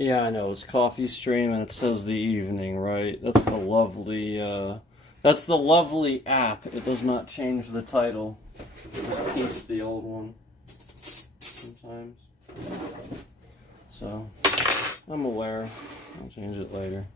Yeah, I know. It's Coffee Stream and it says the evening, right? That's the lovely app. It does not change the title. It just keeps the old one sometimes. So, I'm aware. I'll change it later.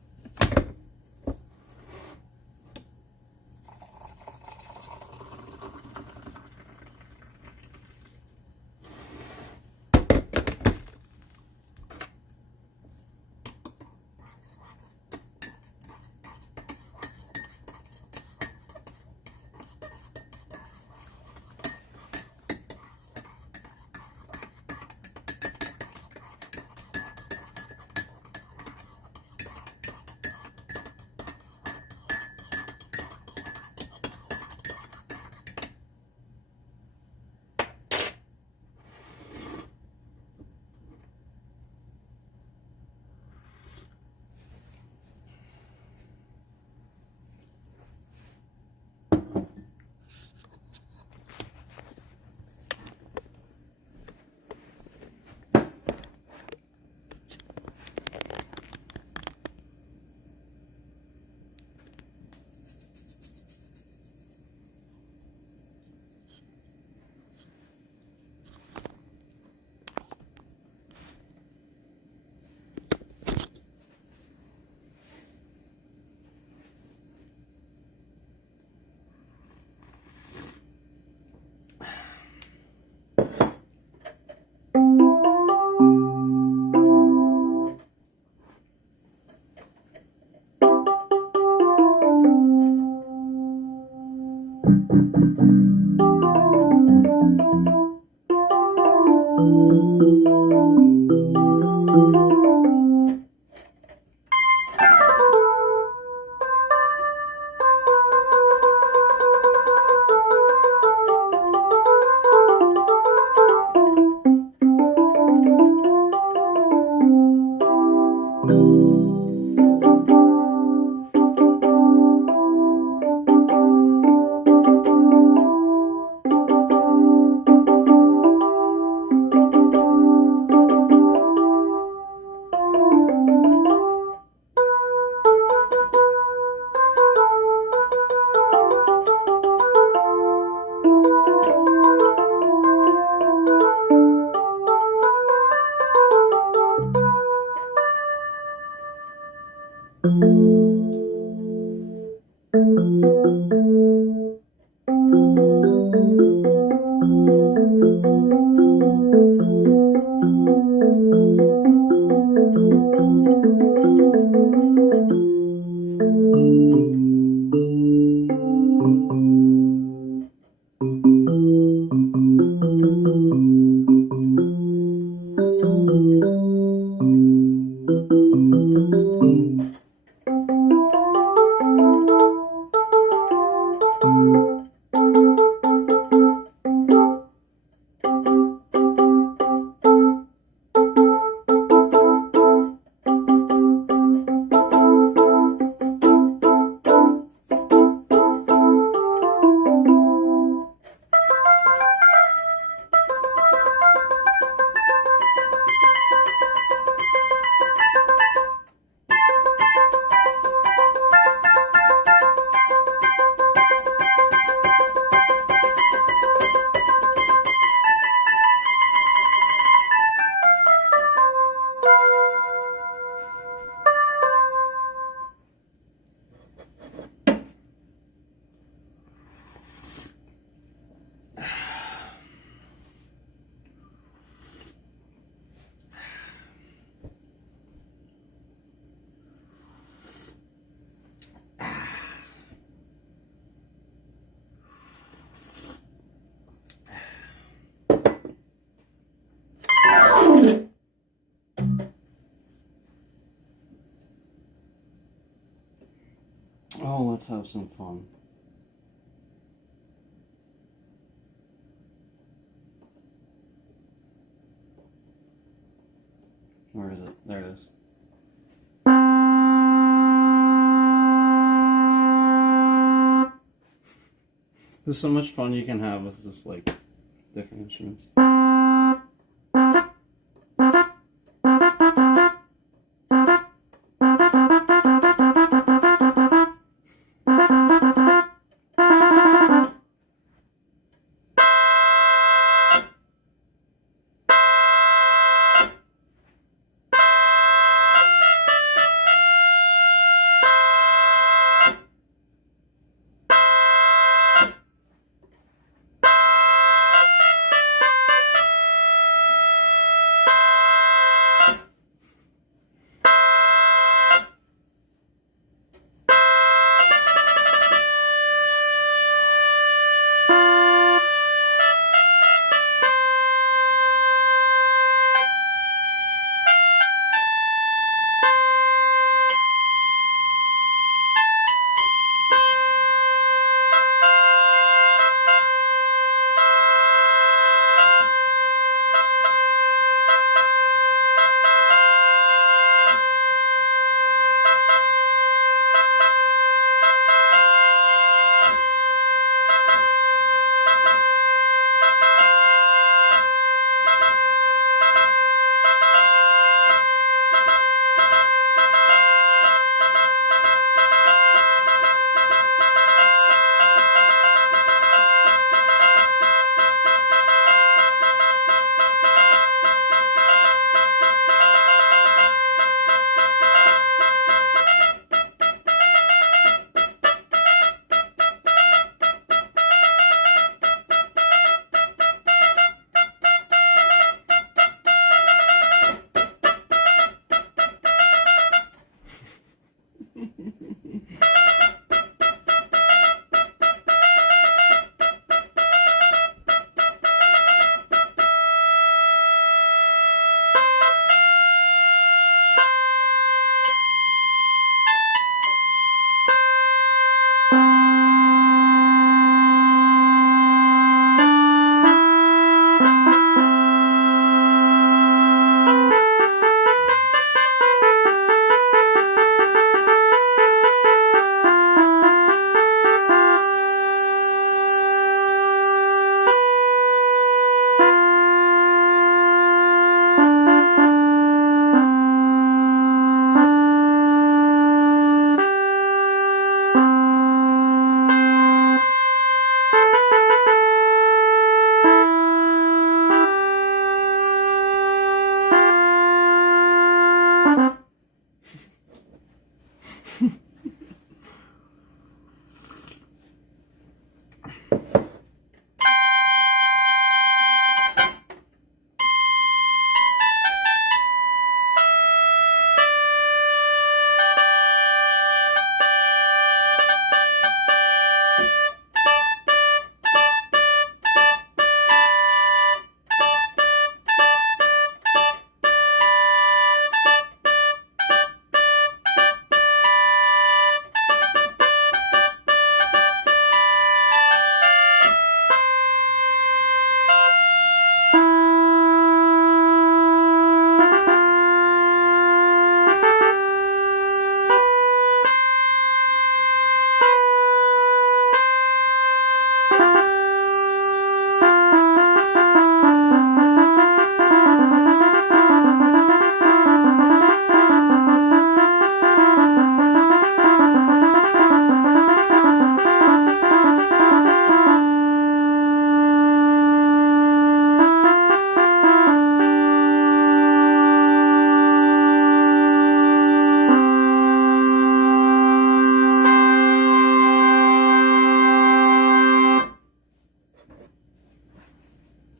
let's have some fun. Where is it? There it is. There's so much fun you can have with just like different instruments.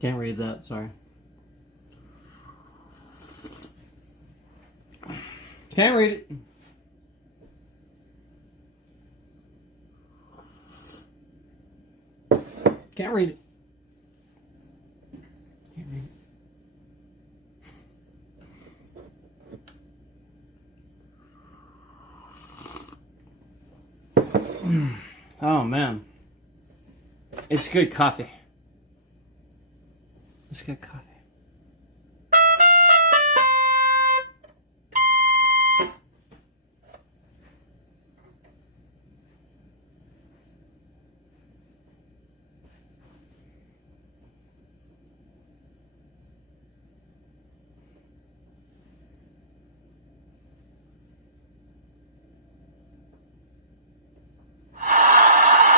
Can't read that, sorry. Can't read it. Can't read it. Can't read it. Oh man. It's good coffee. It's good coffee.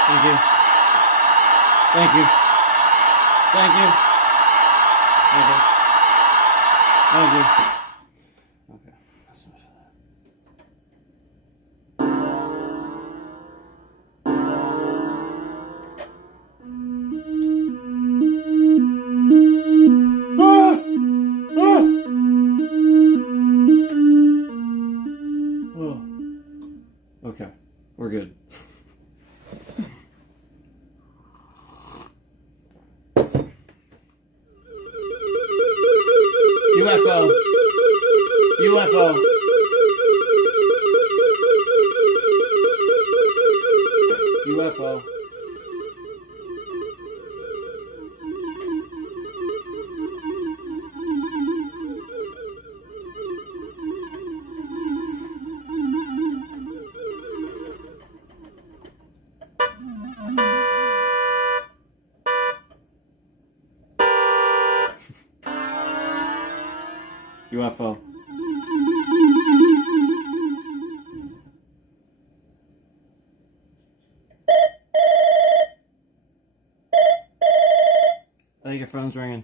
Thank you. Thank you. Thank you. Thank you. Thank you. Okay. That's enough of that. Okay. We're good. UFO. UFO. UFO. UFO. I think your phone's ringing.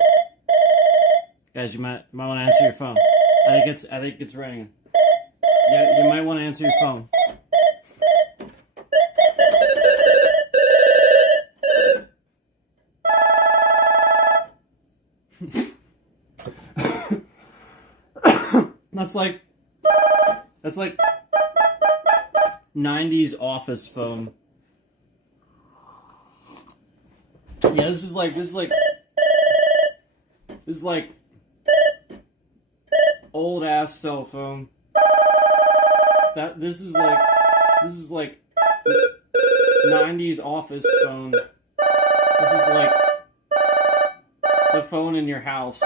Guys, you might want to answer your phone. I think it's ringing. Yeah, you might want to answer your phone. That's like 90s office phone. Yeah, this is like old ass cell phone. This is like 90s office phone. This is like the phone in your house.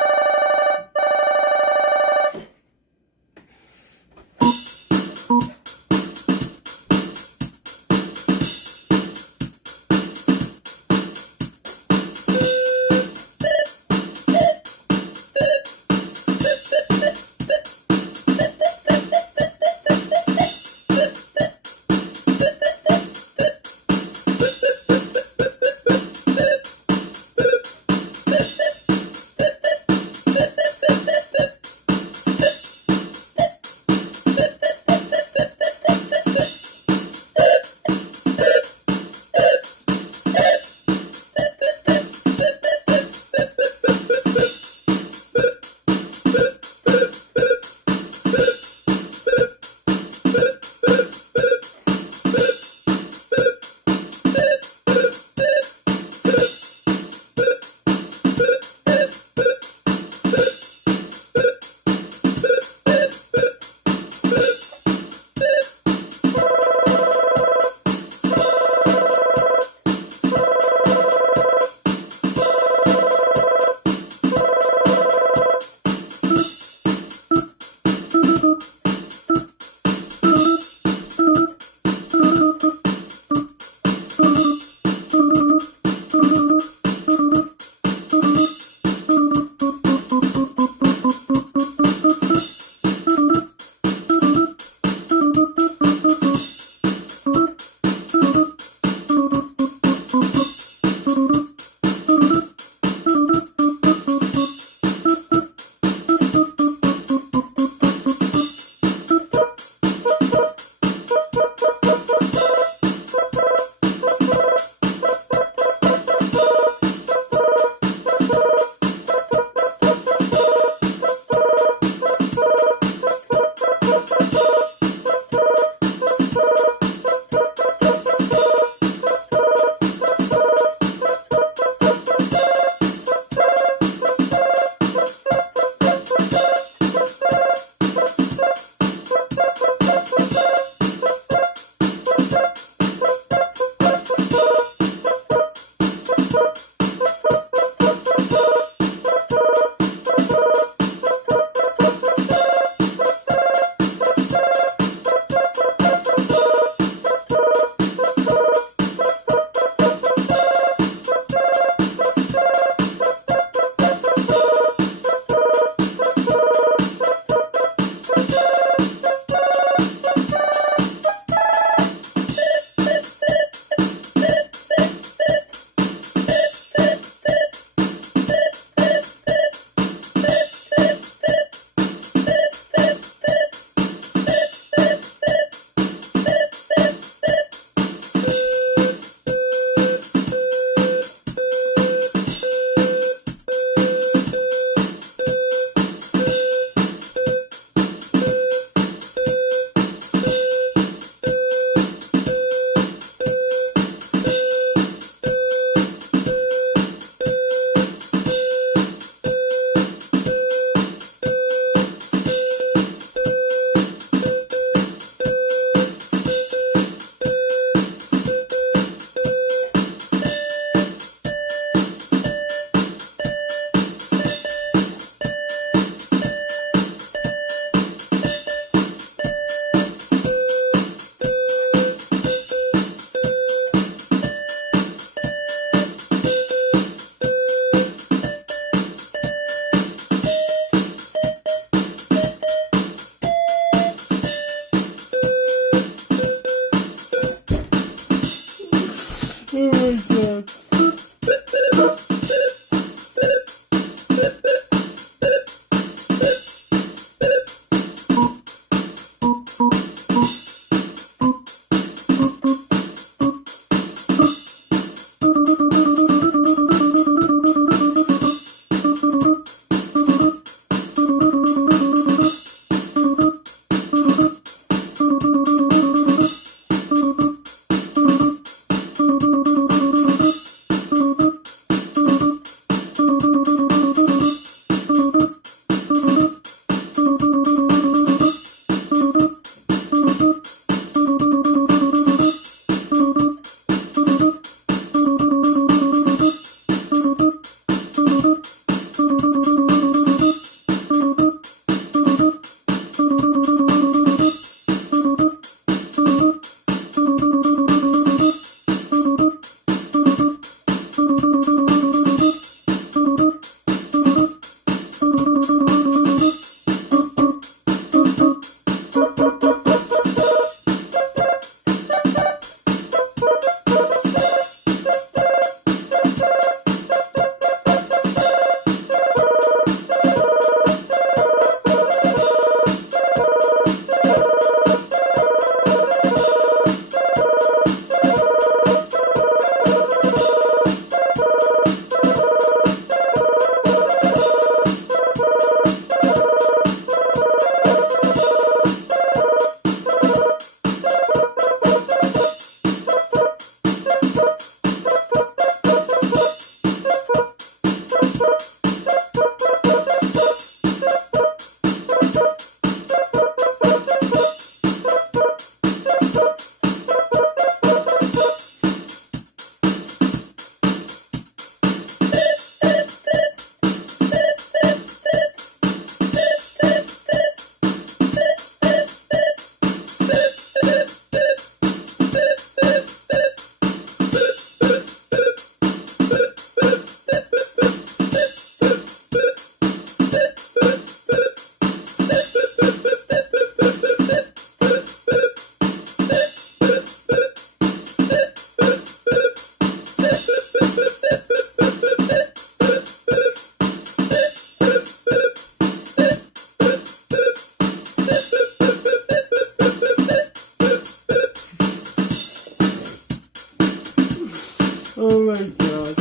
Oh my god.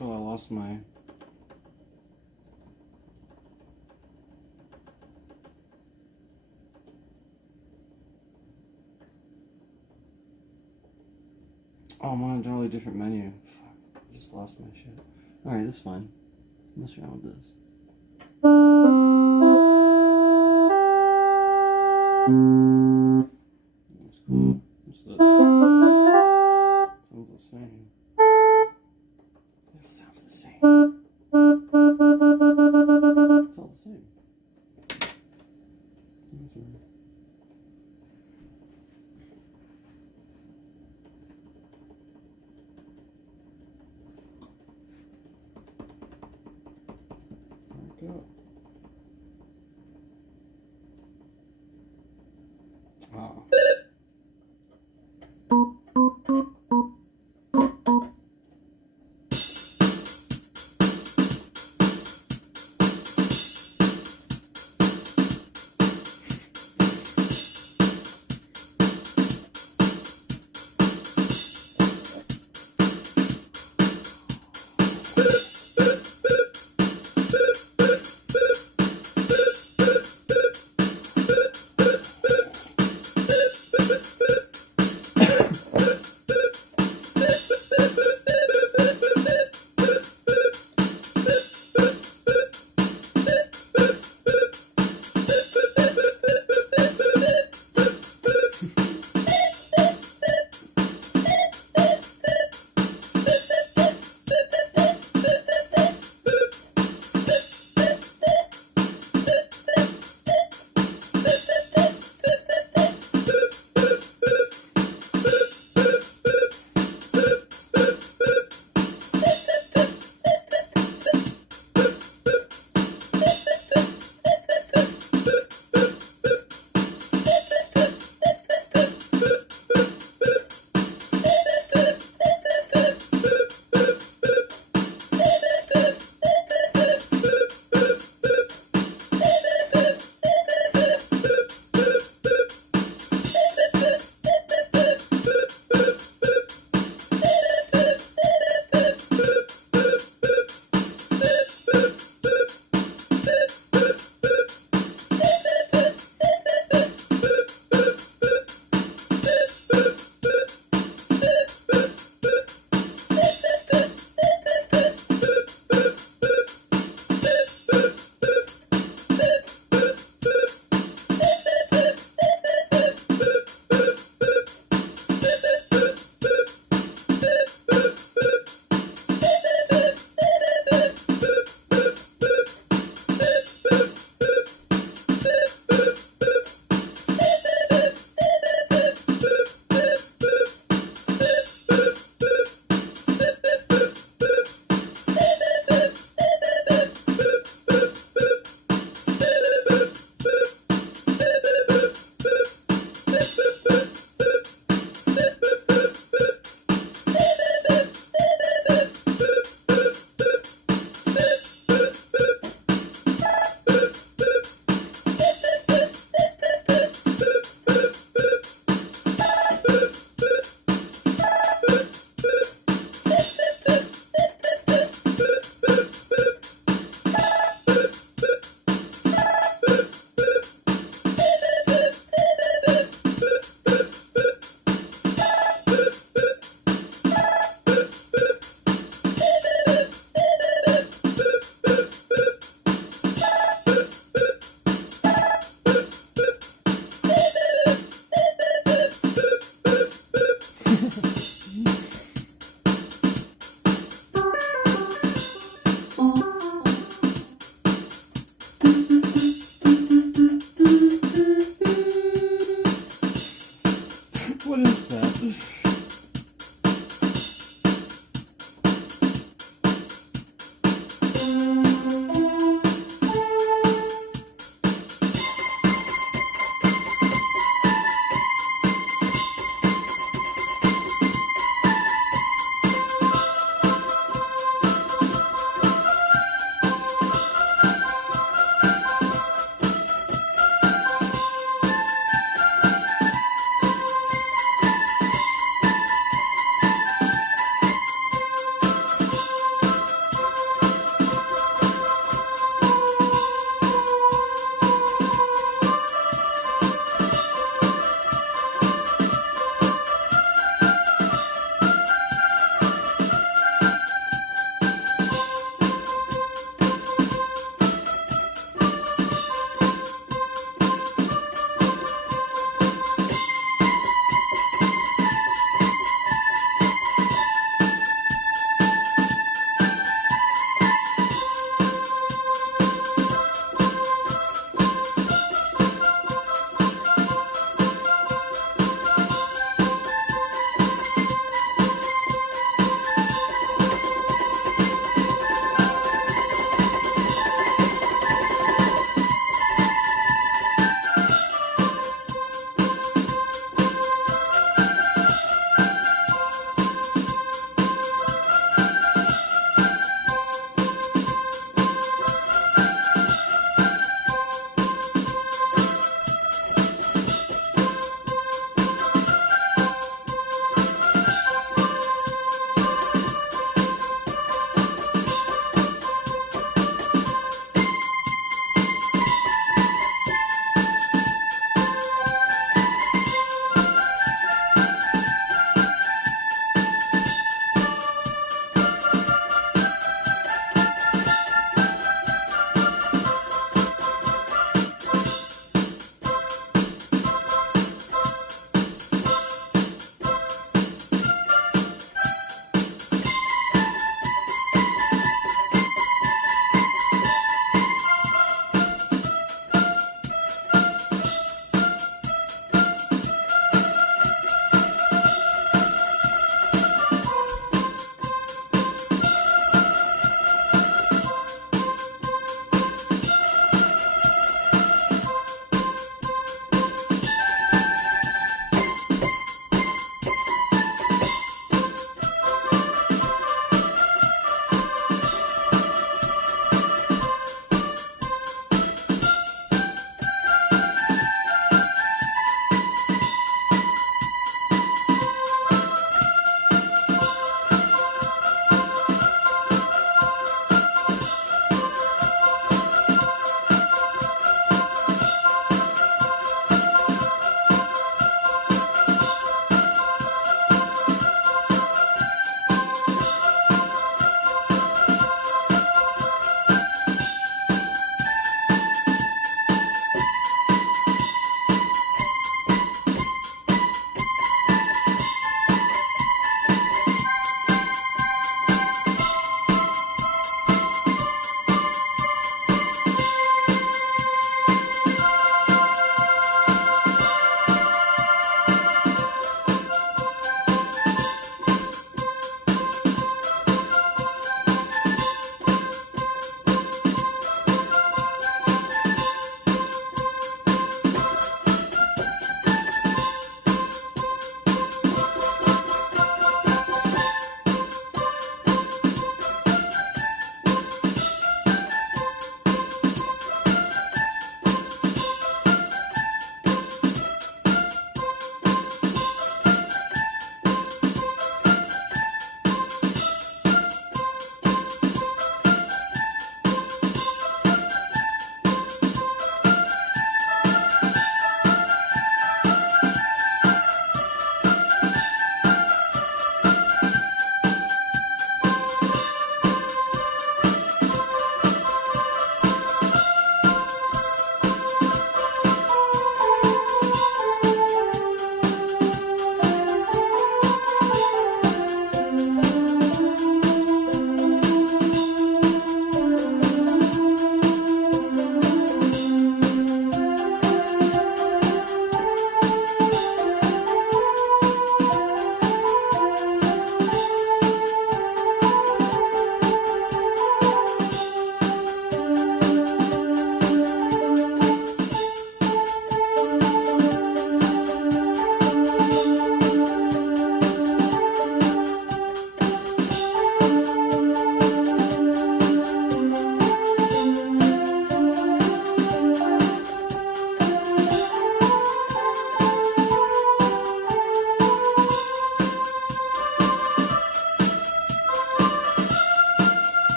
Oh, I lost my... Oh, I'm on a totally different menu. Fuck, I just lost my shit. Alright, that's fine. Mess around with this. That's cool. What's this? Sounds the same. It sounds the same. It's all the same. Go. Oh.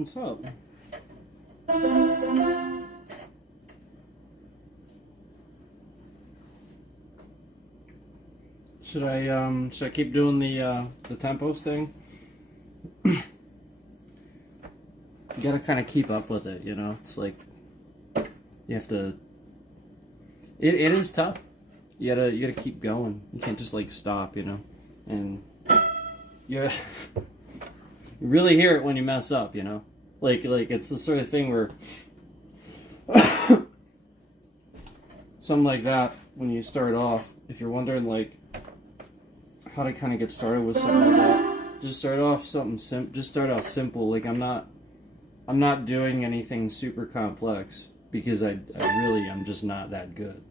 What's up? Should I keep doing the tempos thing? You gotta kind of keep up with it, you know? It's like, you have to, it is tough. You gotta keep going. You can't just like stop, you know? And you really hear it when you mess up, you know? Like it's the sort of thing where something like that, when you start off, if you're wondering like how to kind of get started with something like that, just start off simple. Like I'm not doing anything super complex because I'm just not that good.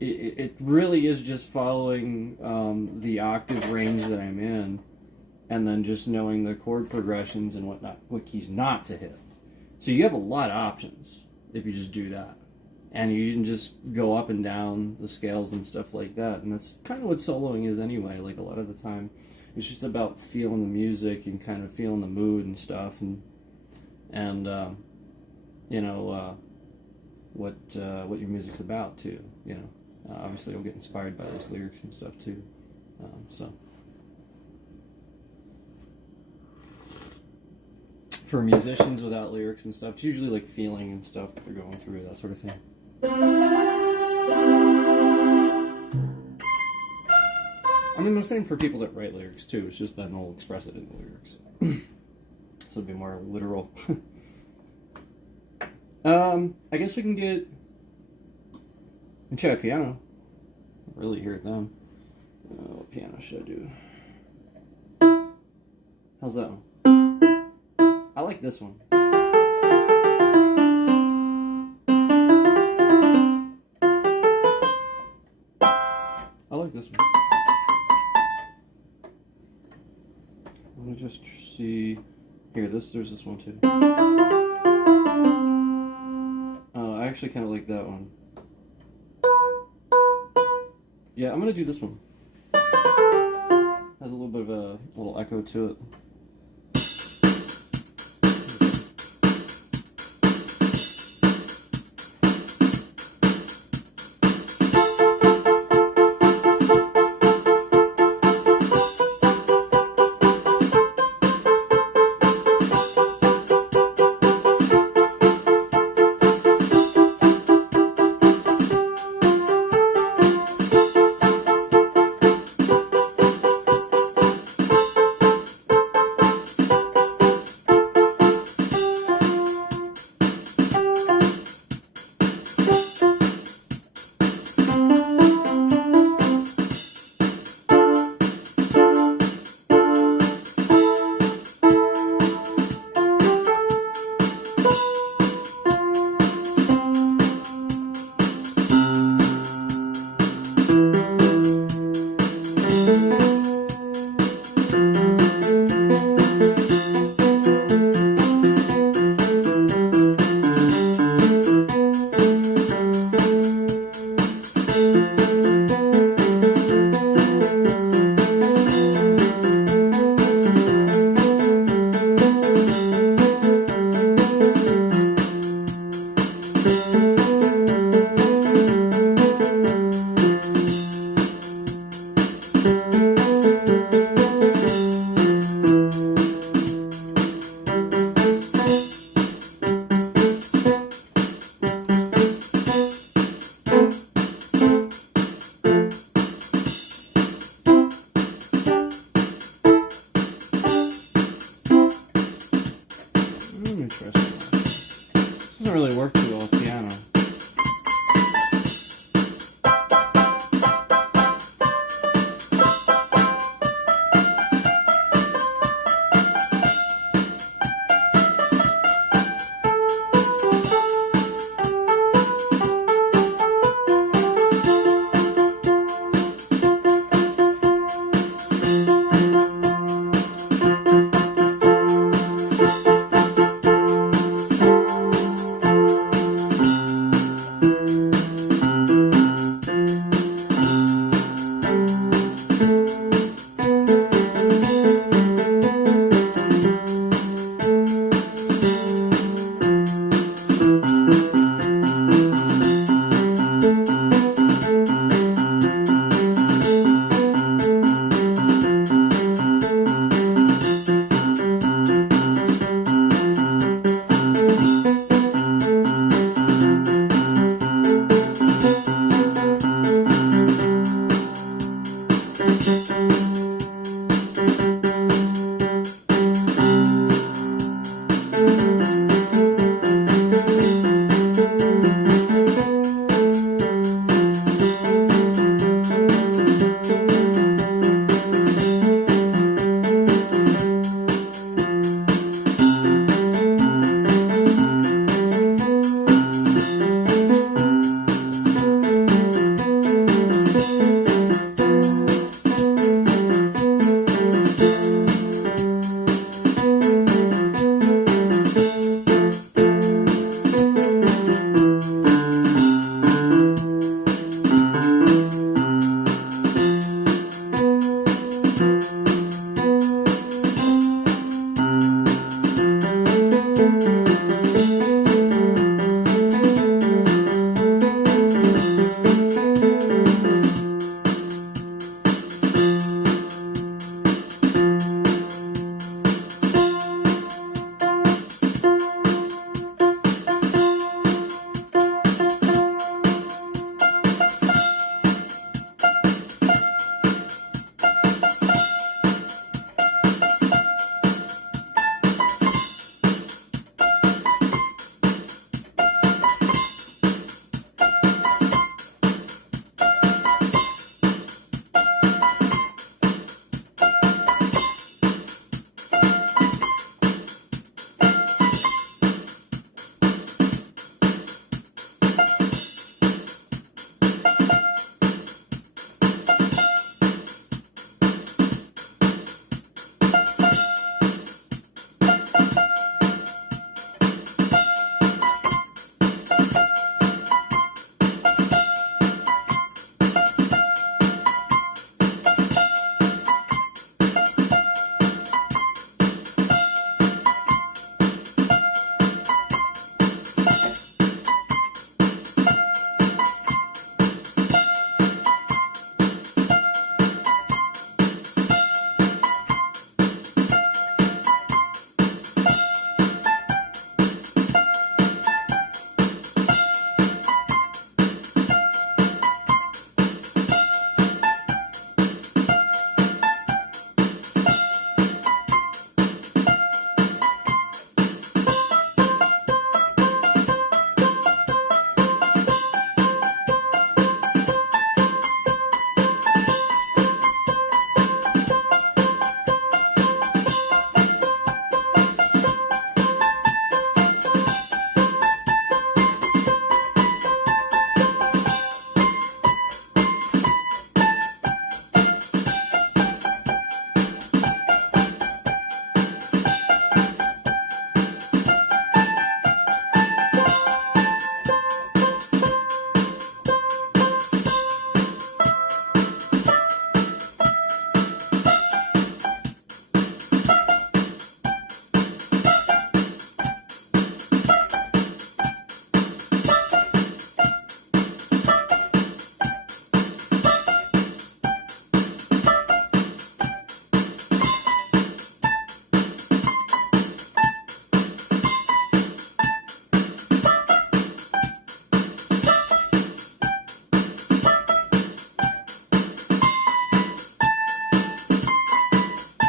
It really is just following the octave range that I'm in, and then just knowing the chord progressions and what keys not to hit. So you have a lot of options if you just do that. And you can just go up and down the scales and stuff like that. And that's kind of what soloing is anyway. Like a lot of the time, it's just about feeling the music and kind of feeling the mood and stuff. And you know, what your music's about too, you know. Obviously you'll get inspired by those lyrics and stuff too. So for musicians without lyrics and stuff, it's usually like feeling and stuff that they're going through, that sort of thing. I mean, the same for people that write lyrics too. It's just then they'll express it in the lyrics. So it'll be more literal. I guess we can get and try a piano. Really hear it then. What piano should I do? How's that one? I like this one. I like this one. Let me just see. Here, there's this one too. I actually kind of like that one. Yeah, I'm gonna do this one. Has a little bit of a little echo to it. Really work too well with piano.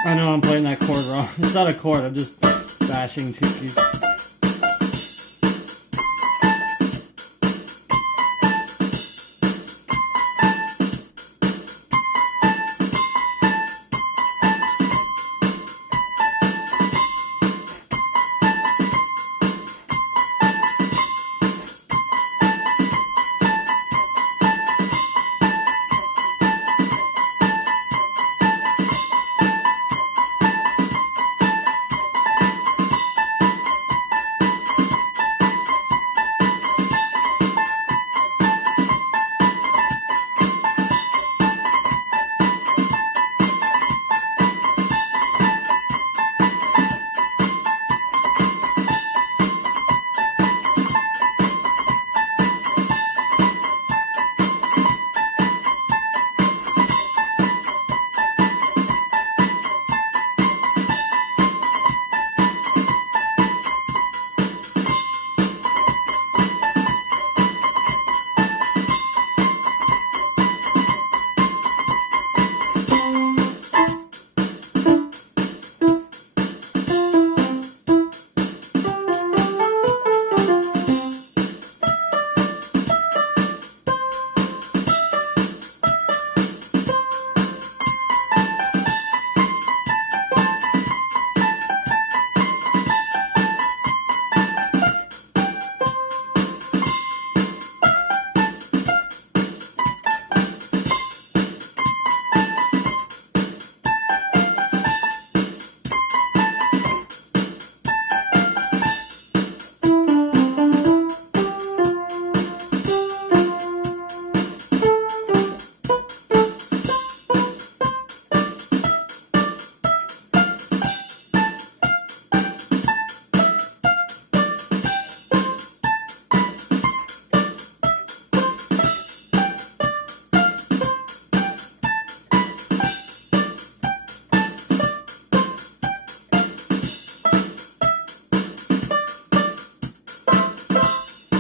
I know I'm playing that chord wrong. It's not a chord, I'm just bashing two keys.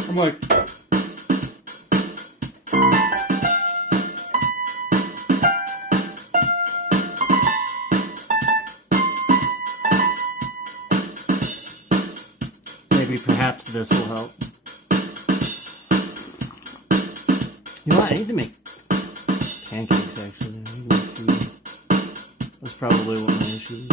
I'm like, maybe perhaps this will help. You know what? I need to make pancakes actually. I need to make food. That's probably one of my issues.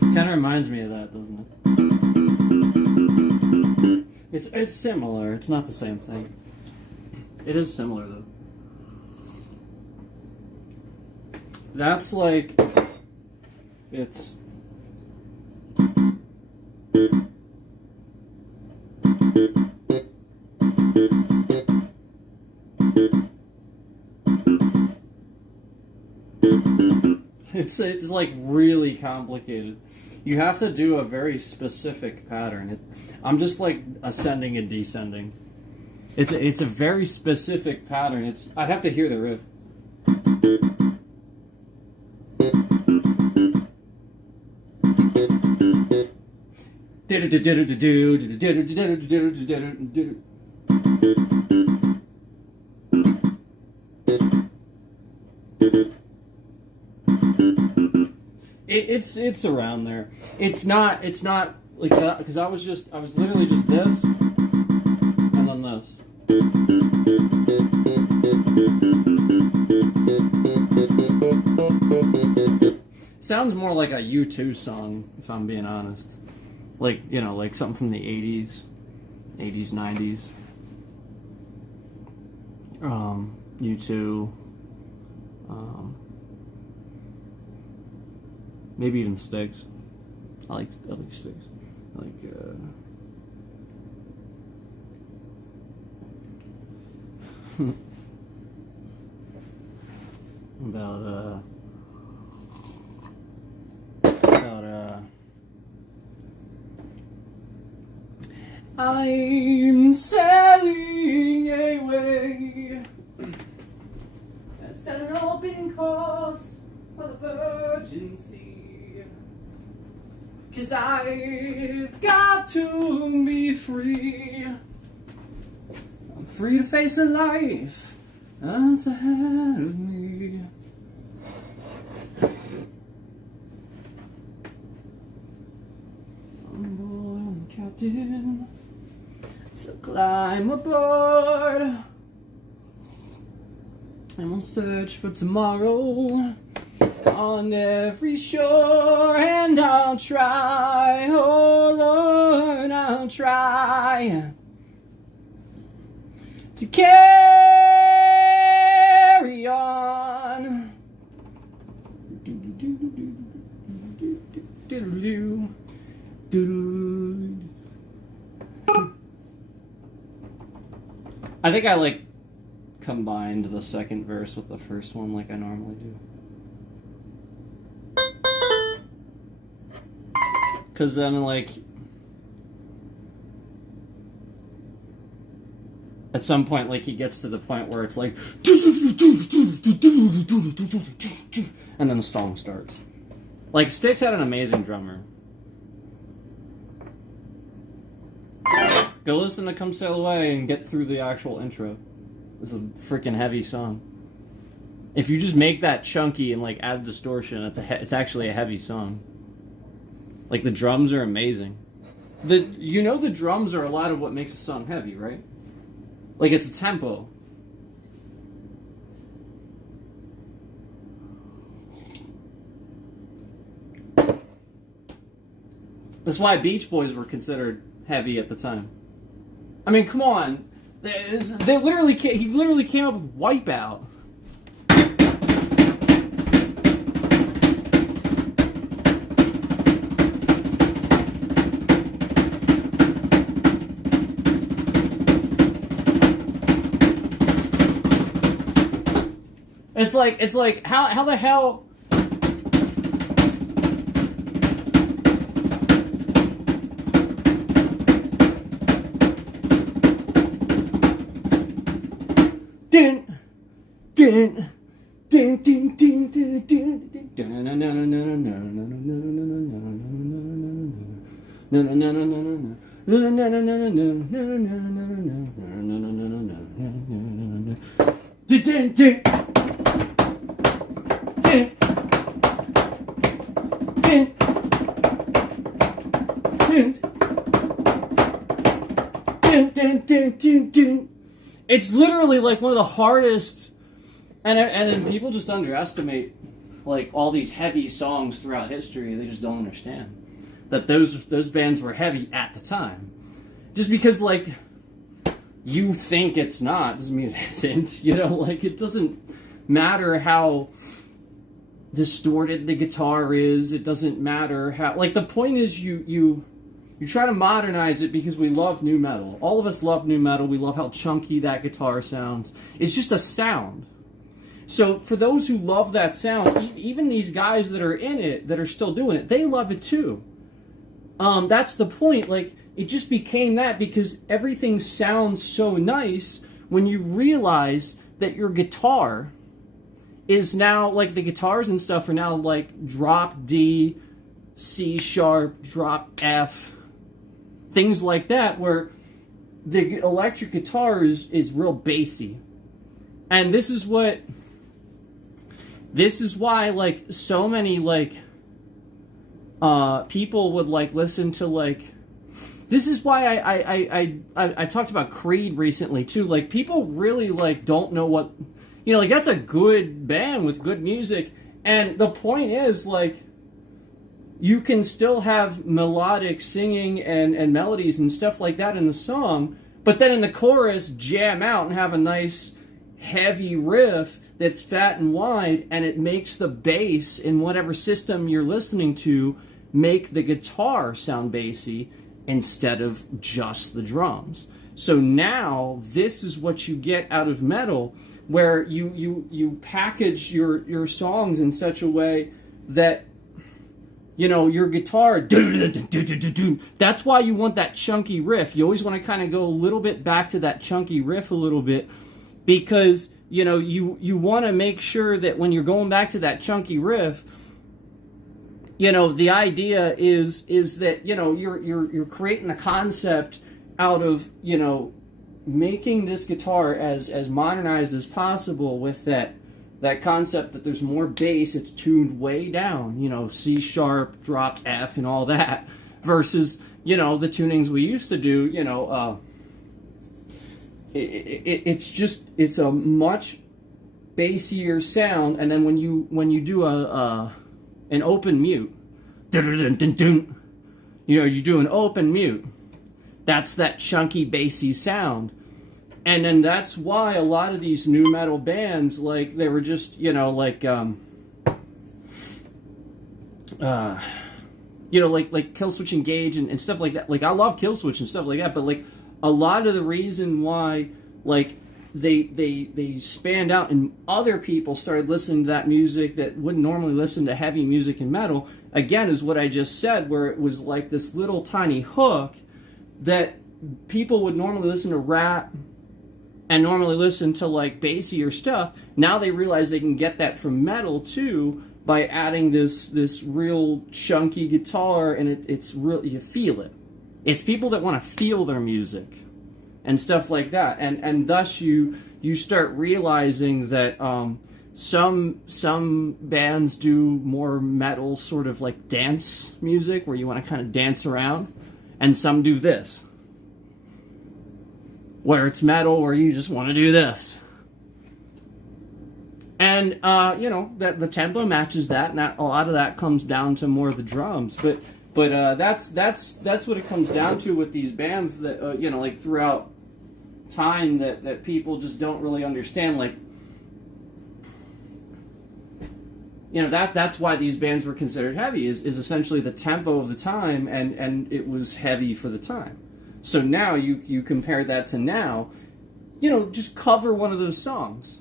Kind of reminds me of that, doesn't it? It's similar. It's not the same thing. It is similar though. That's like it's it's like really complicated. You have to do a very specific pattern. I'm just like ascending and descending. It's a very specific pattern. I'd have to hear the riff. It's around there. It's not like that because I was literally just this and then this. Sounds more like a U2 song if I'm being honest. Like, you know, like something from the 80s, 90s. U2. Maybe even Styx. I like Styx. About I'm sailing away and set an open course for the Virgin Sea, 'cause I've got to be free. I'm free to face the life that's ahead of me. I'm born captain, so climb aboard and we'll search for tomorrow on every shore. And I'll try, oh Lord, I'll try to carry on. I think I like combined the second verse with the first one like I normally do. Cause then like at some point like he gets to the point where it's like and then the song starts. Like Styx had an amazing drummer. Go listen to Come Sail Away and get through the actual intro. It's a freaking heavy song. If you just make that chunky and like add distortion, it's actually a heavy song. Like the drums are amazing. The drums are a lot of what makes a song heavy, right? Like it's a tempo. That's why Beach Boys were considered heavy at the time. I mean, come on. They literally he literally came up with Wipeout. It's like how the hell. Din, din, din, din, din, din, din, din. It's literally like one of the hardest, and people just underestimate like all these heavy songs throughout history. They just don't understand that those bands were heavy at the time. Just because like you think it's not doesn't mean it isn't. You know, like it doesn't matter how distorted the guitar is. It doesn't matter how, like, the point is you try to modernize it because we love nu metal. All of us love nu metal. We love how chunky that guitar sounds. It's just a sound. So for those who love that sound, even these guys that are in it, that are still doing it, they love it too. That's the point. Like, it just became that because everything sounds so nice when you realize that your guitar is now, like, the guitars and stuff are now like drop D, C sharp, drop F, things like that, where the electric guitar is real bassy. And this is why like so many like people would like listen to like, this is why I talked about Creed recently too. Like, people really like don't know what, you know, like, that's a good band with good music. And the point is, like, you can still have melodic singing and melodies and stuff like that in the song, but then in the chorus, jam out and have a nice heavy riff that's fat and wide, and it makes the bass in whatever system you're listening to make the guitar sound bassy instead of just the drums. So now, this is what you get out of metal, where you package your songs in such a way that, you know, your guitar, that's why you want that chunky riff. You always want to kind of go a little bit back to that chunky riff a little bit, because, you know, you want to make sure that when you're going back to that chunky riff, you know, the idea is that, you know, you're creating a concept out of, you know, making this guitar as modernized as possible with that concept that there's more bass, it's tuned way down, you know, C sharp, drop F, and all that, versus, you know, the tunings we used to do, you know, it's a much bassier sound. And then when you do an open mute, you know, you do an open mute, that's that chunky bassy sound. And then that's why a lot of these nu metal bands, like, they were just, you know, like, you know, like Killswitch Engage and stuff like that. Like, I love Killswitch and stuff like that, but, like, a lot of the reason why, like, they spanned out and other people started listening to that music that wouldn't normally listen to heavy music and metal, again, is what I just said, where it was like this little tiny hook that people would normally listen to rap and normally listen to like bassier stuff. Now they realize they can get that from metal too by adding this real chunky guitar, and it's real, you feel it. It's people that want to feel their music and stuff like that, and thus you start realizing that some bands do more metal sort of like dance music where you want to kind of dance around, and some do this, where it's metal where you just want to do this. And, you know, that the tempo matches that, and that, a lot of that comes down to more of the drums. But But that's what it comes down to with these bands that you know, like throughout time that people just don't really understand. Like, you know, that's why these bands were considered heavy, is essentially the tempo of the time, and it was heavy for the time. So now you compare that to now, you know, just cover one of those songs,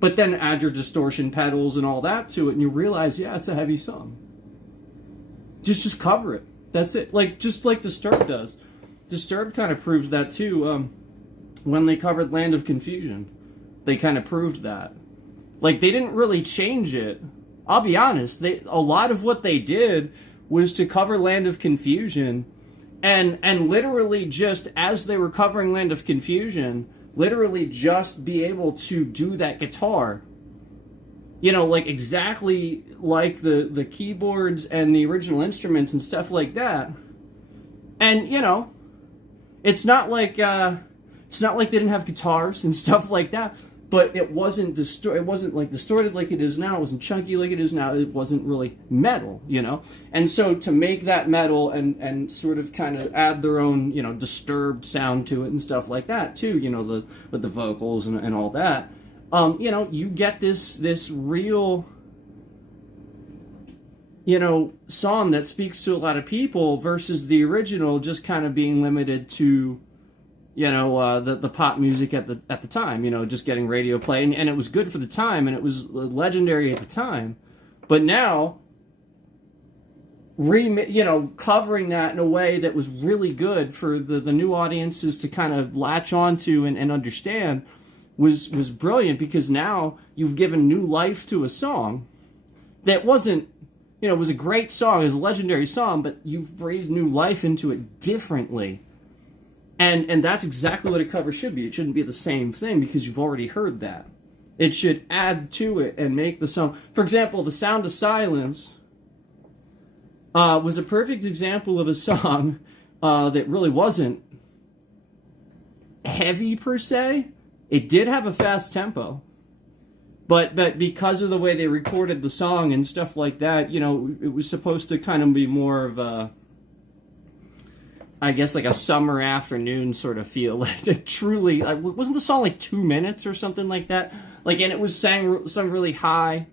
but then add your distortion pedals and all that to it, and you realize, yeah, it's a heavy song. Just cover it. That's it. Like, just like Disturbed does. Disturbed kind of proves that too. When they covered Land of Confusion, they kind of proved that. Like, they didn't really change it. I'll be honest. A lot of what they did was to cover Land of Confusion, and literally just as they were covering Land of Confusion, literally just be able to do that guitar. You know, like exactly like the keyboards and the original instruments and stuff like that. And, you know, it's not like they didn't have guitars and stuff like that, but it wasn't like distorted like it is now. It wasn't chunky like it is now. It wasn't really metal, you know. And so to make that metal and sort of kind of add their own, you know, Disturbed sound to it and stuff like that too, you know, with the vocals and all that. You know, you get this real, you know, song that speaks to a lot of people versus the original just kind of being limited to, you know, the pop music at the time, you know, just getting radio play, and it was good for the time, and it was legendary at the time. But now, you know, covering that in a way that was really good for the new audiences to kind of latch onto and understand was brilliant, because now you've given new life to a song that wasn't, you know, it was a great song, it was a legendary song, but you've breathed new life into it differently. And that's exactly what a cover should be. It shouldn't be the same thing because you've already heard that. It should add to it and make the song. For example, The Sound of Silence was a perfect example of a song that really wasn't heavy per se. It did have a fast tempo, but because of the way they recorded the song and stuff like that, you know, it was supposed to kind of be more of a, I guess, like a summer afternoon sort of feel. Like, truly, wasn't the song like 2 minutes or something like that? Like, and it was sung really high.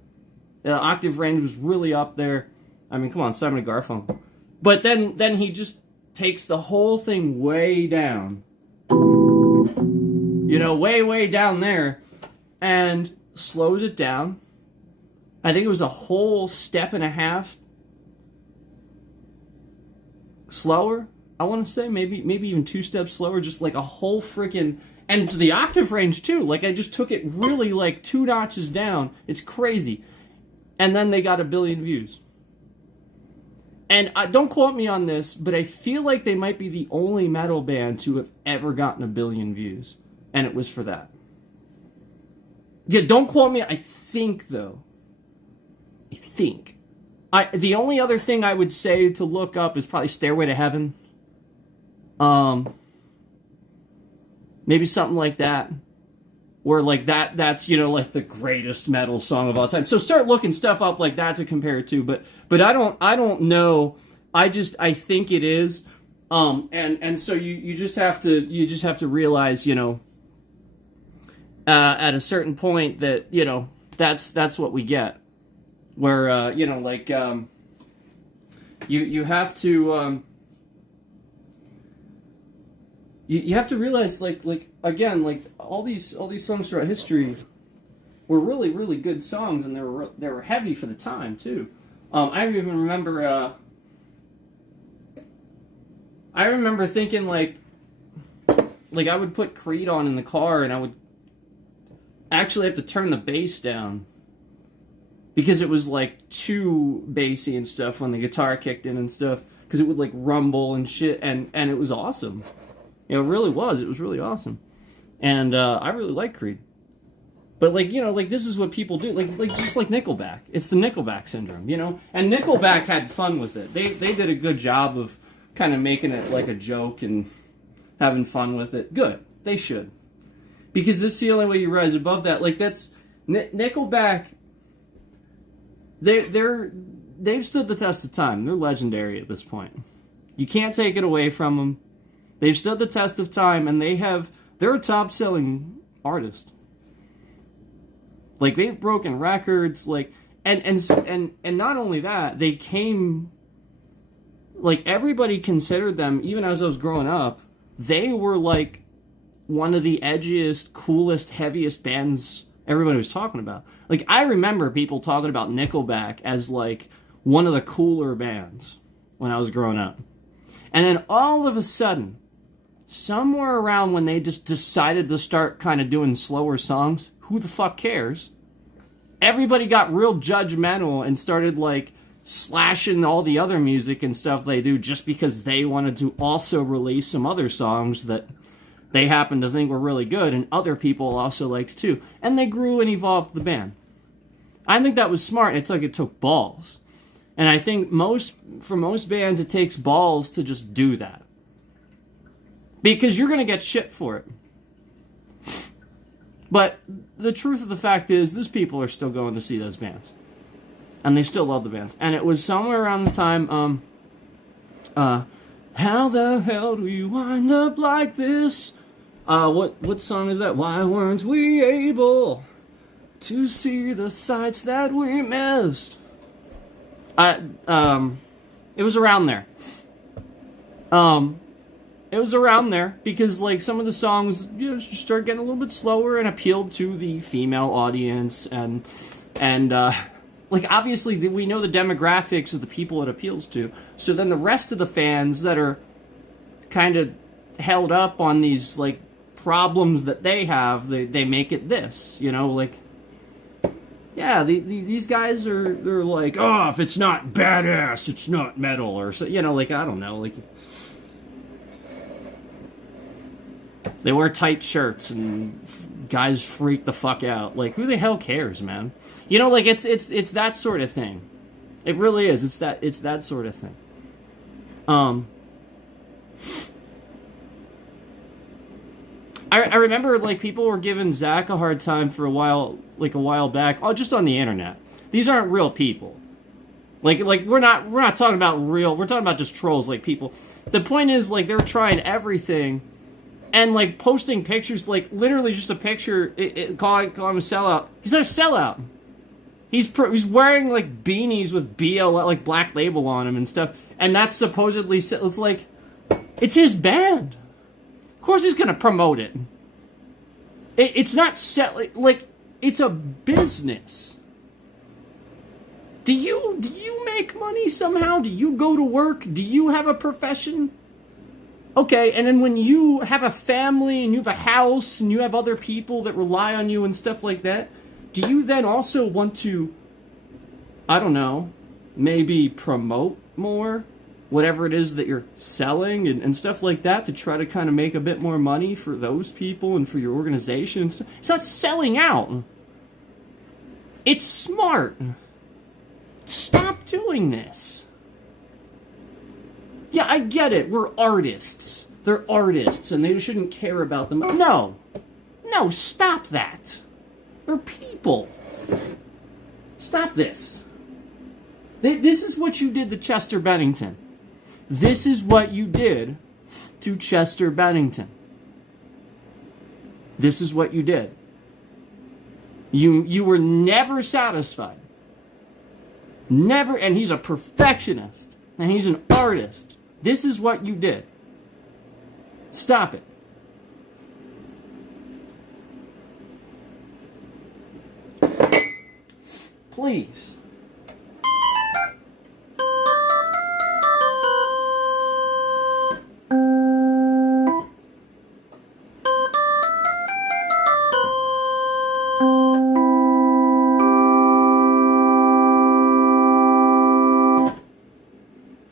The octave range was really up there. I mean, come on, Simon & Garfunkel. But then he just takes the whole thing way down. You know, way down there, and slows it down. I think it was a whole step and a half slower. I want to say maybe even 2 steps slower, just like a whole freaking, and the octave range too. Like, I just took it really like 2 notches down. It's crazy. And then they got 1 billion views. And don't quote me on this, but I feel like they might be the only metal band to have ever gotten 1 billion views. And it was for that. Yeah, don't quote me. I think, though. The only other thing I would say to look up is probably Stairway to Heaven. Maybe something like that. Where, like, that's, you know, like the greatest metal song of all time. So start looking stuff up like that to compare it to. But I don't know. I think it is. And so you just have to realize, you know, at a certain point that, you know, that's what we get. Where, you know, like, you have to, you have to realize, like again, like all these songs throughout history were really, really good songs, and they were heavy for the time too. I even remember, I remember thinking like I would put Creed on in the car, and I would actually have to turn the bass down because it was like too bassy and stuff when the guitar kicked in and stuff, because it would like rumble and shit, and it was awesome. You know, it really was. It was really awesome. And I really like Creed. But, like, you know, like, this is what people do. Like just like Nickelback. It's the Nickelback syndrome, you know? And Nickelback had fun with it. They did a good job of kind of making it like a joke and having fun with it. Good. They should. Because this is the only way you rise above that. Like, that's... Nickelback... they've stood the test of time. They're legendary at this point. You can't take it away from them. They've stood the test of time, and they're a top-selling artist. Like, they've broken records, like, and not only that, they came, like, everybody considered them, even as I was growing up, they were, like, one of the edgiest, coolest, heaviest bands everybody was talking about. Like, I remember people talking about Nickelback as, like, one of the cooler bands when I was growing up. And then all of a sudden, somewhere around when they just decided to start kind of doing slower songs, who the fuck cares? Everybody got real judgmental and started, like, slashing all the other music and stuff they do just because they wanted to also release some other songs that they happened to think were really good and other people also liked too. And they grew and evolved the band. I think that was smart. It took balls. And I think for most bands, it takes balls to just do that. Because you're going to get shit for it. But the truth of the fact is, those people are still going to see those bands. And they still love the bands. And it was somewhere around the time, how the hell do we wind up like this? What song is that? Why weren't we able to see the sights that we missed? It was around there. It was around there because, like, some of the songs, you know, started getting a little bit slower and appealed to the female audience, and like, obviously we know the demographics of the people it appeals to. So then the rest of the fans that are kind of held up on these, like, problems that they have, they make it this, you know, like, yeah, these guys they're like, oh, if it's not badass, it's not metal, or so, you know, like, I don't know, like, they wear tight shirts and guys freak the fuck out. Like, who the hell cares, man? You know, like, it's that sort of thing. It really is. It's that sort of thing. I remember, like, people were giving Zach a hard time for a while back. Oh, just on the internet. These aren't real people. Like we're not talking about real. We're talking about just trolls, like, people. The point is, like, they're trying everything. And, like, posting pictures, like, literally just a picture, calling him a sellout. He's not a sellout. He's wearing, like, beanies with BL, like, Black Label on them and stuff. And that's supposedly, it's like, it's his band. Of course he's gonna promote it. It's not like, it's a business. Do you make money somehow? Do you go to work? Do you have a profession? Okay, and then when you have a family and you have a house and you have other people that rely on you and stuff like that, do you then also want to, I don't know, maybe promote more whatever it is that you're selling and stuff like that to try to kind of make a bit more money for those people and for your organization? It's not selling out. It's smart. Stop doing this. Yeah, I get it. We're artists. They're artists, and they shouldn't care about them. No, stop that. They're people. Stop this. This is what you did to Chester Bennington. This is what you did to Chester Bennington. This is what you did. You were never satisfied. Never, and he's a perfectionist, and he's an artist. This is what you did. Stop it. Please.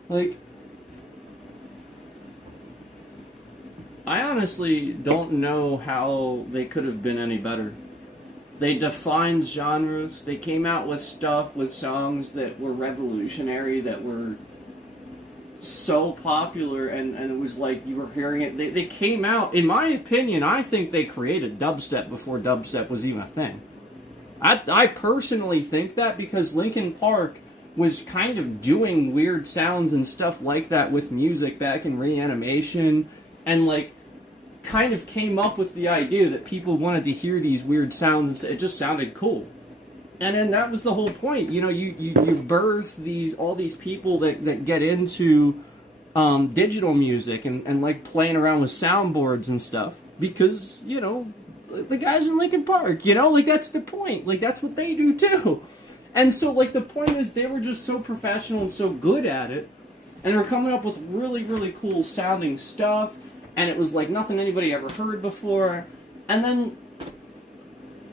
Like, I honestly don't know how they could have been any better. They defined genres. They came out with stuff, with songs that were revolutionary, that were so popular, and it was like you were hearing it. They came out, in my opinion, I think they created dubstep before dubstep was even a thing. I personally think that because Linkin Park was kind of doing weird sounds and stuff like that with music back in Reanimation, and like kind of came up with the idea that people wanted to hear these weird sounds. It just sounded cool. And then that was the whole point. You know, you birth all these people that get into digital music and like playing around with soundboards and stuff because, you know, the guys in Linkin Park, you know, like that's the point. Like that's what they do too. And so like the point is they were just so professional and so good at it, and they were coming up with really, really cool sounding stuff, and it was like nothing anybody ever heard before. And then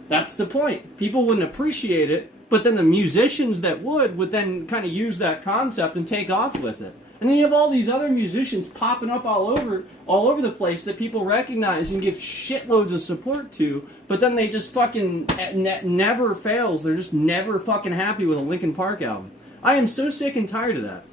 that's the point. People wouldn't appreciate it, but then the musicians that would then kind of use that concept and take off with it. And then you have all these other musicians popping up all over the place that people recognize and give shitloads of support to, but then they just fucking never fails. They're just never fucking happy with a Linkin Park album. I am so sick and tired of that.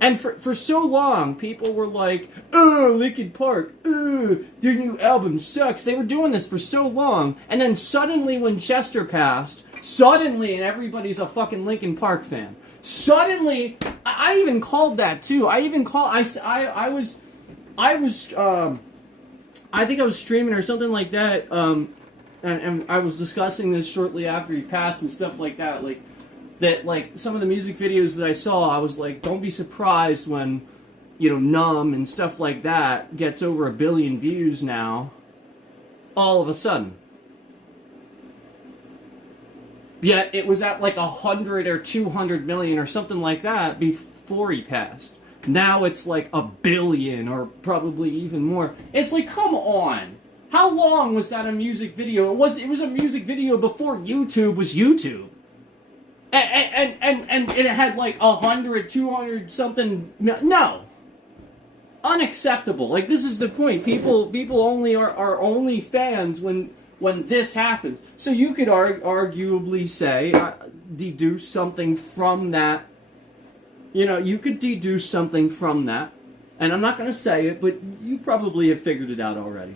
And for so long, people were like, "Oh, Linkin Park, their new album sucks." They were doing this for so long, and then suddenly when Chester passed, and everybody's a fucking Linkin Park fan. Suddenly, I even called that too. I think I was streaming or something like that, and I was discussing this shortly after he passed and stuff like that, like some of the music videos that I saw, I was like, don't be surprised when, you know, Numb and stuff like that gets over 1 billion views now, all of a sudden. Yet it was at like 100 or 200 million or something like that before he passed. Now it's like 1 billion or probably even more. It's like, come on. How long was that a music video? It was a music video before YouTube was YouTube. And it had like 100, 200 something. No. Unacceptable. Like, this is the point. People only are only fans when this happens. So you could arguably say, deduce something from that. You know, you could deduce something from that. And I'm not going to say it, but you probably have figured it out already.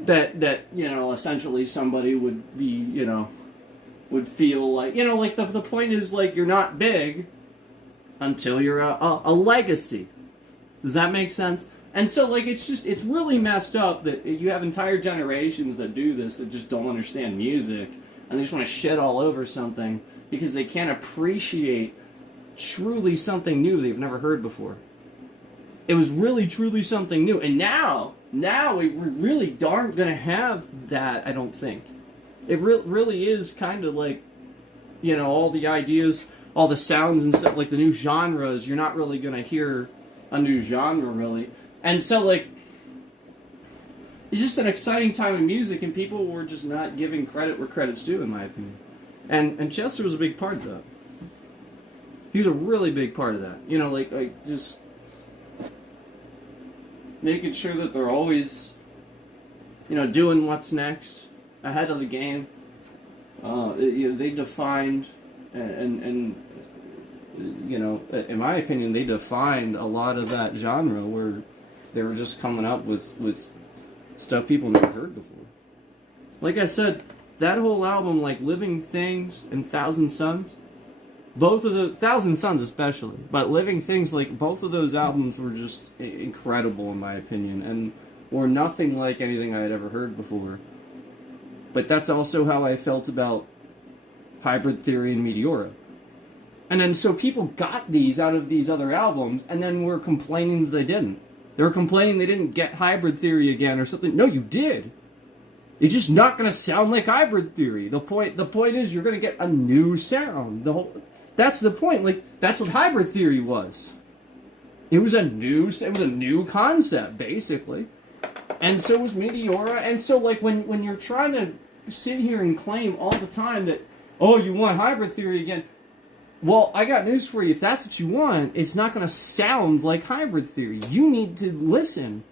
That you know, essentially somebody would be, you know, would feel like, you know, like the point is, like, you're not big until you're a legacy. Does that make sense? And so, like, it's really messed up that you have entire generations that do this that just don't understand music, and they just want to shit all over something because they can't appreciate truly something new they've never heard before. It was really, truly something new. And now we really aren't going to have that, I don't think. It really is kind of like, you know, all the ideas, all the sounds and stuff, like the new genres, you're not really going to hear a new genre, really. And so, like, it's just an exciting time in music, and people were just not giving credit where credit's due, in my opinion. And Chester was a big part of that. He was a really big part of that. You know, like just making sure that they're always, you know, doing what's next, ahead of the game. You know, they defined, and you know, in my opinion, they defined a lot of that genre where they were just coming up with stuff people never heard before. Like I said, that whole album, like Living Things and Thousand Suns, both of the Thousand Suns especially, but Living Things, like both of those albums were just incredible in my opinion, and were nothing like anything I had ever heard before. But that's also how I felt about Hybrid Theory and Meteora. And then so people got these out of these other albums, and then were complaining that they didn't. They were complaining they didn't get Hybrid Theory again or something. No, you did. It's just not going to sound like Hybrid Theory. The point is you're going to get a new sound. That's the point. Like, that's what Hybrid Theory was. It was a new concept, basically. And so was Meteora. And so, like, when you're trying to sit here and claim all the time that, oh, you want Hybrid Theory again, well, I got news for you. If that's what you want, it's not going to sound like Hybrid Theory. You need to listen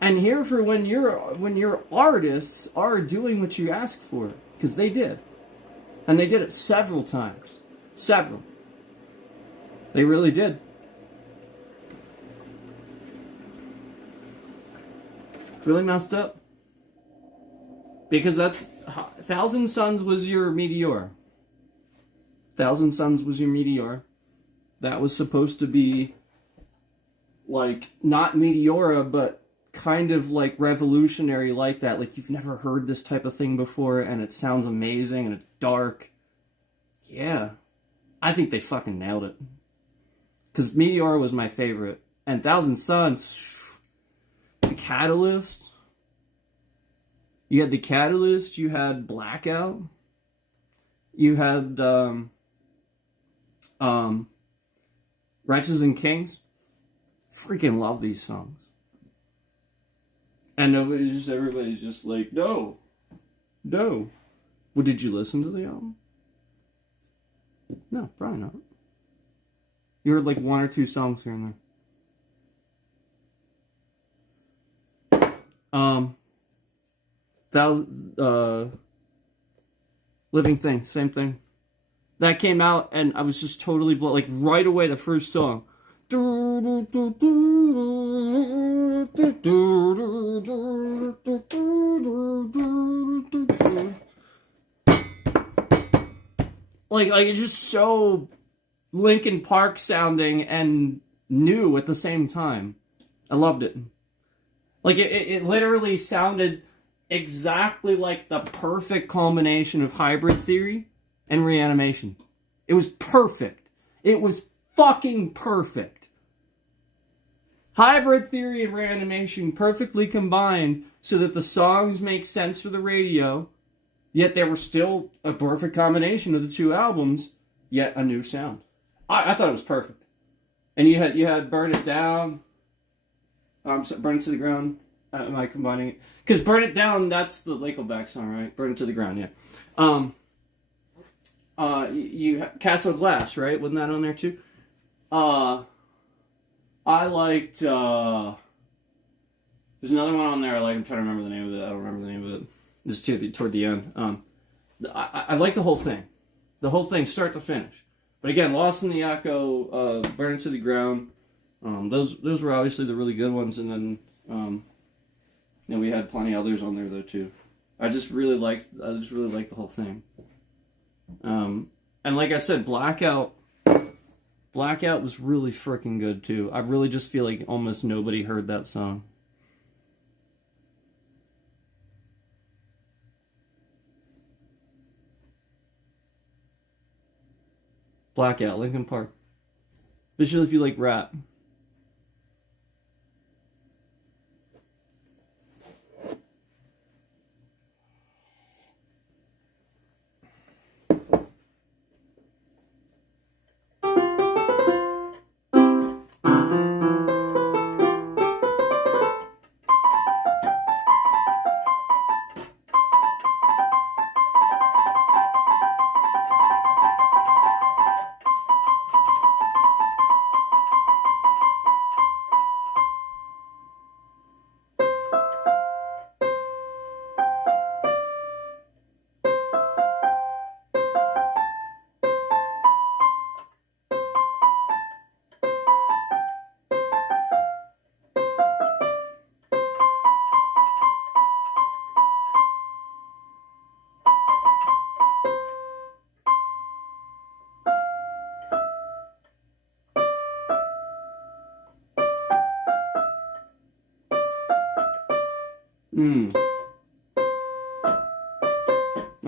and hear for when your artists are doing what you ask for, because they did, and they did it several times. Several. They really did. Really messed up. Because that's Thousand Suns was your Meteora. Thousand Suns was your Meteor. That was supposed to be, like, not Meteora, but kind of, like, revolutionary like that. Like, you've never heard this type of thing before, and it sounds amazing, and it's dark. Yeah. I think they fucking nailed it. Because Meteora was my favorite. And Thousand Suns, the Catalyst. You had the Catalyst, you had Blackout. You had, Righteous and Kings. Freaking love these songs. And everybody's just like, no. Well, did you listen to the album? No, probably not. You heard like one or two songs here and there. Living Thing, same thing. That came out and I was just totally blown. Like right away, the first song. Like it's just so Linkin Park sounding and new at the same time. I loved it. Like it literally sounded exactly like the perfect combination of Hybrid Theory and Reanimation. It was perfect. It was fucking perfect. Hybrid Theory and Reanimation perfectly combined so that the songs make sense for the radio, yet they were still a perfect combination of the two albums, yet a new sound. I thought it was perfect. And you had Burn It Down, Burn It to the Ground. Am I combining it? Because Burn It Down, that's the Nickelback song, right? Burn It to the Ground, yeah. You Castle Glass, right? Wasn't that on there too? I liked, there's another one on there, I'm trying to remember the name of it. I don't remember the name of it. This is toward the end. I like the whole thing. The whole thing, start to finish. But again, Lost in the Echo, Burn It to the Ground, those were obviously the really good ones, and then, we had plenty others on there though too. I just really liked the whole thing. And like I said, Blackout was really freaking good too. I really just feel like almost nobody heard that song. Blackout, Linkin Park. Especially if you like rap.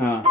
Ah.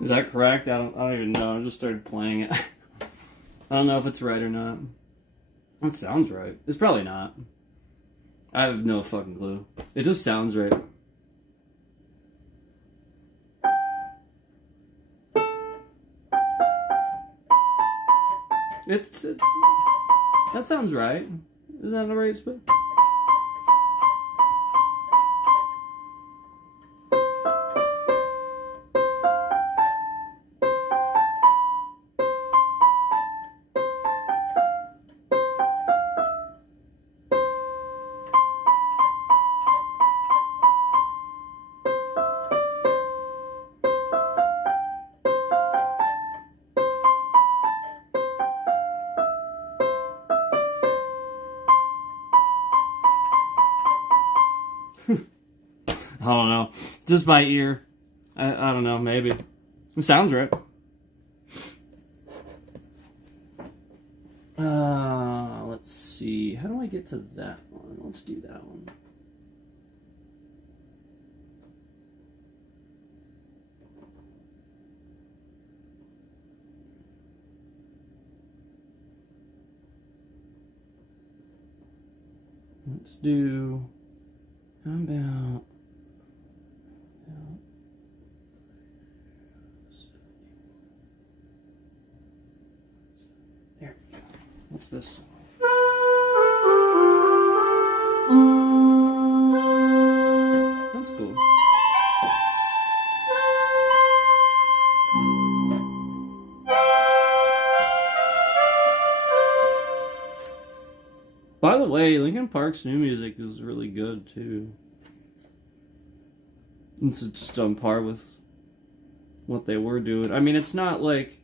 Is that correct? I don't even know. I just started playing it. I don't know if it's right or not. It sounds right. It's probably not. I have no fucking clue. It just sounds right. That sounds right. Is that the right spot? I don't know. Just by ear. I don't know, maybe. It sounds right. Let's see. How do I get to that one? Let's do that one. Let's do... How about... There we go. What's this? That's cool. By the way, Linkin Park's new music is really good too. It's just on par with what they were doing. I mean, it's not like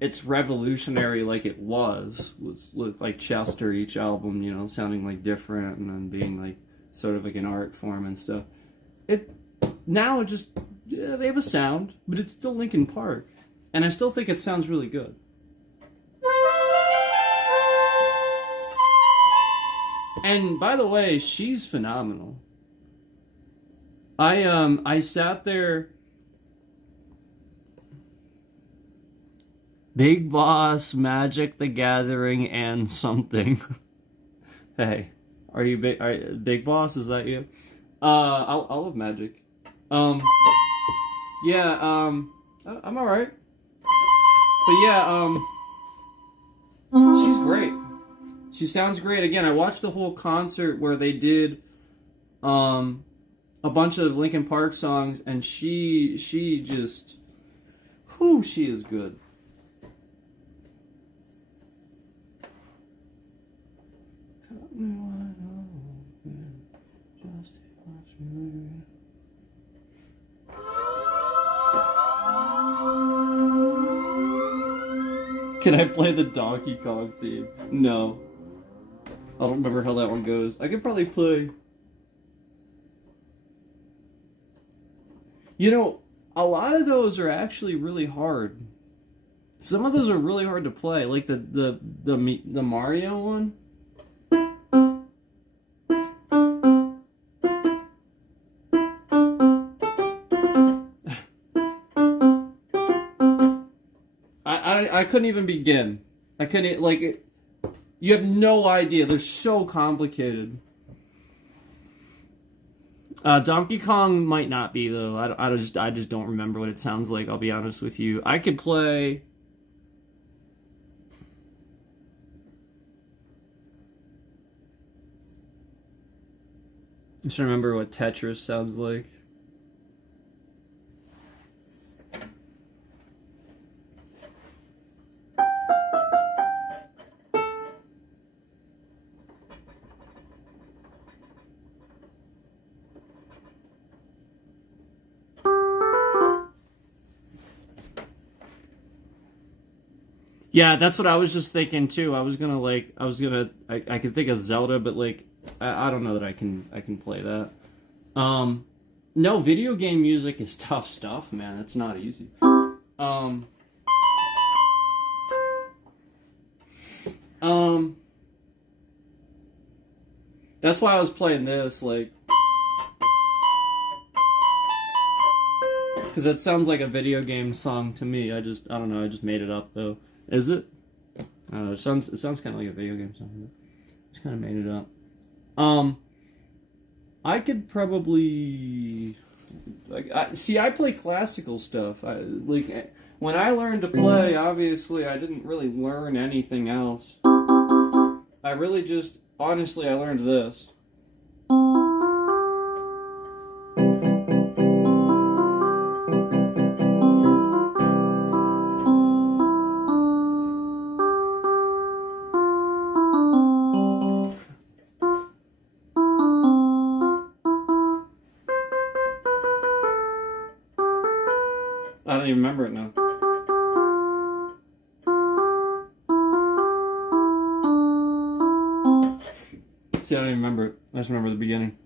it's revolutionary like it was with like Chester, each album, you know, sounding like different and then being like sort of like an art form and stuff. It now just they have a sound, but it's still Linkin Park, and I still think it sounds really good. And by the way, she's phenomenal. I sat there. Big Boss, Magic the Gathering, and something. Hey, are you Big Boss? Is that you? I love Magic. Yeah. I'm all right. But yeah. She's great. She sounds great. Again, I watched the whole concert where they did, a bunch of Linkin Park songs, and she just, whew, she is good. Can I play the Donkey Kong theme? No. I don't remember how that one goes. I could probably play... You know, a lot of those are actually really hard. Some of those are really hard to play, like the Mario one. I couldn't even begin. I couldn't, like, you have no idea. They're so complicated. Donkey Kong might not be, though. I just don't remember what it sounds like, I'll be honest with you. I could play... I'm trying to remember what Tetris sounds like. Yeah, that's what I was just thinking too. I could think of Zelda, but like, I don't know that I can play that. No, video game music is tough stuff, man. It's not easy. That's why I was playing this, like, because that sounds like a video game song to me. I don't know. I just made it up though. Is it? It sounds kind of like a video game song. But I just kind of made it up. I could probably I play classical stuff. When I learned to play, obviously, I didn't really learn anything else. I really just, honestly, I learned this. I don't even remember it now. See, I don't even remember it. I just remember the beginning.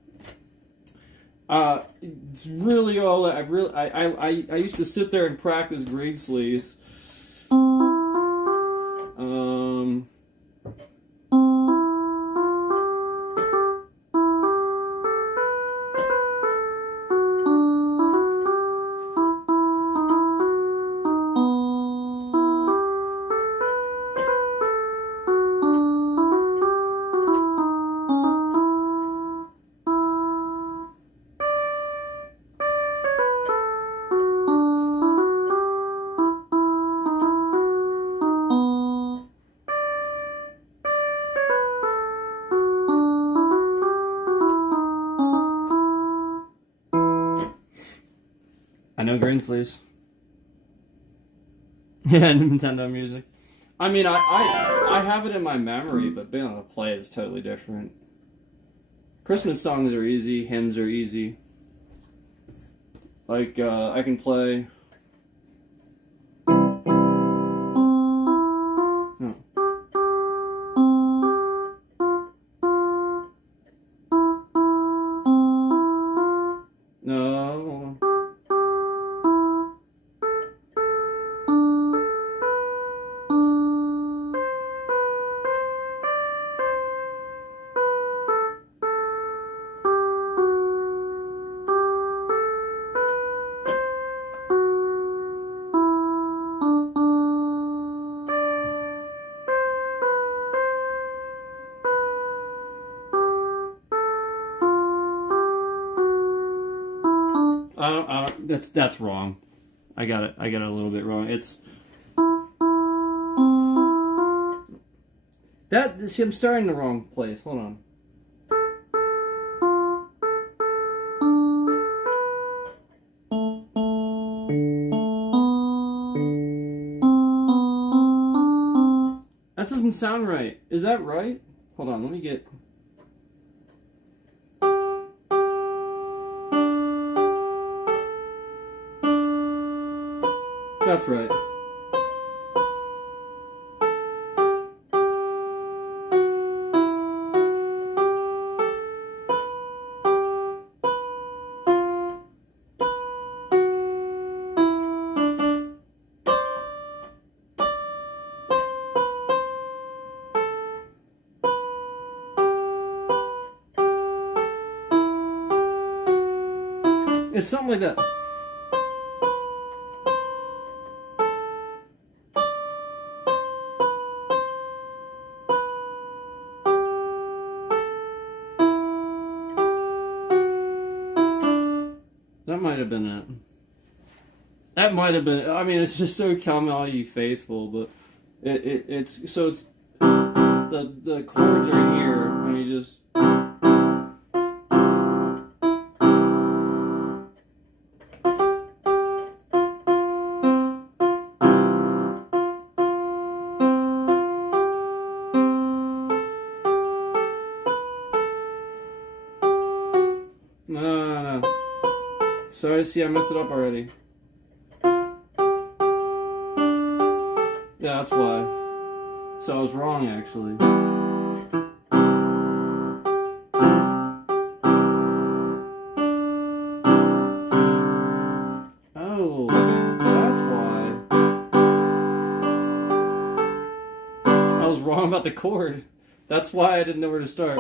It's really all I used to sit there and practice grade sleeves. I know green sleeves. Yeah, Nintendo music. I mean, I have it in my memory, but being able to play it is totally different. Christmas songs are easy, hymns are easy. Like, I can play... No. That's wrong. I got it a little bit wrong. It's that. See, I'm starting in the wrong place. Hold on. That doesn't sound right. Is that right? Hold on. Let me get. That's right. It's something like that. That might have been it. That might have been. I mean, it's just so "Come All Ye Faithful," but it's so it's the chords are here, and you just. No. Sorry, see, I messed it up already. Yeah, that's why. So I was wrong, actually. Oh, that's why. I was wrong about the chord. That's why I didn't know where to start.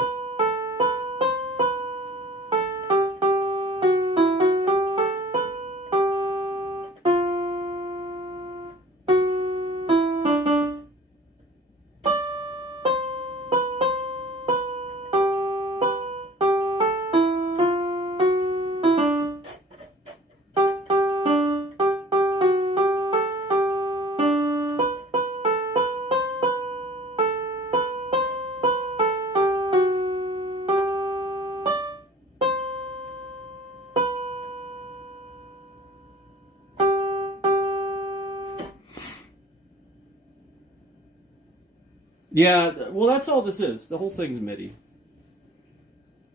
Yeah, well, that's all this is. The whole thing's MIDI.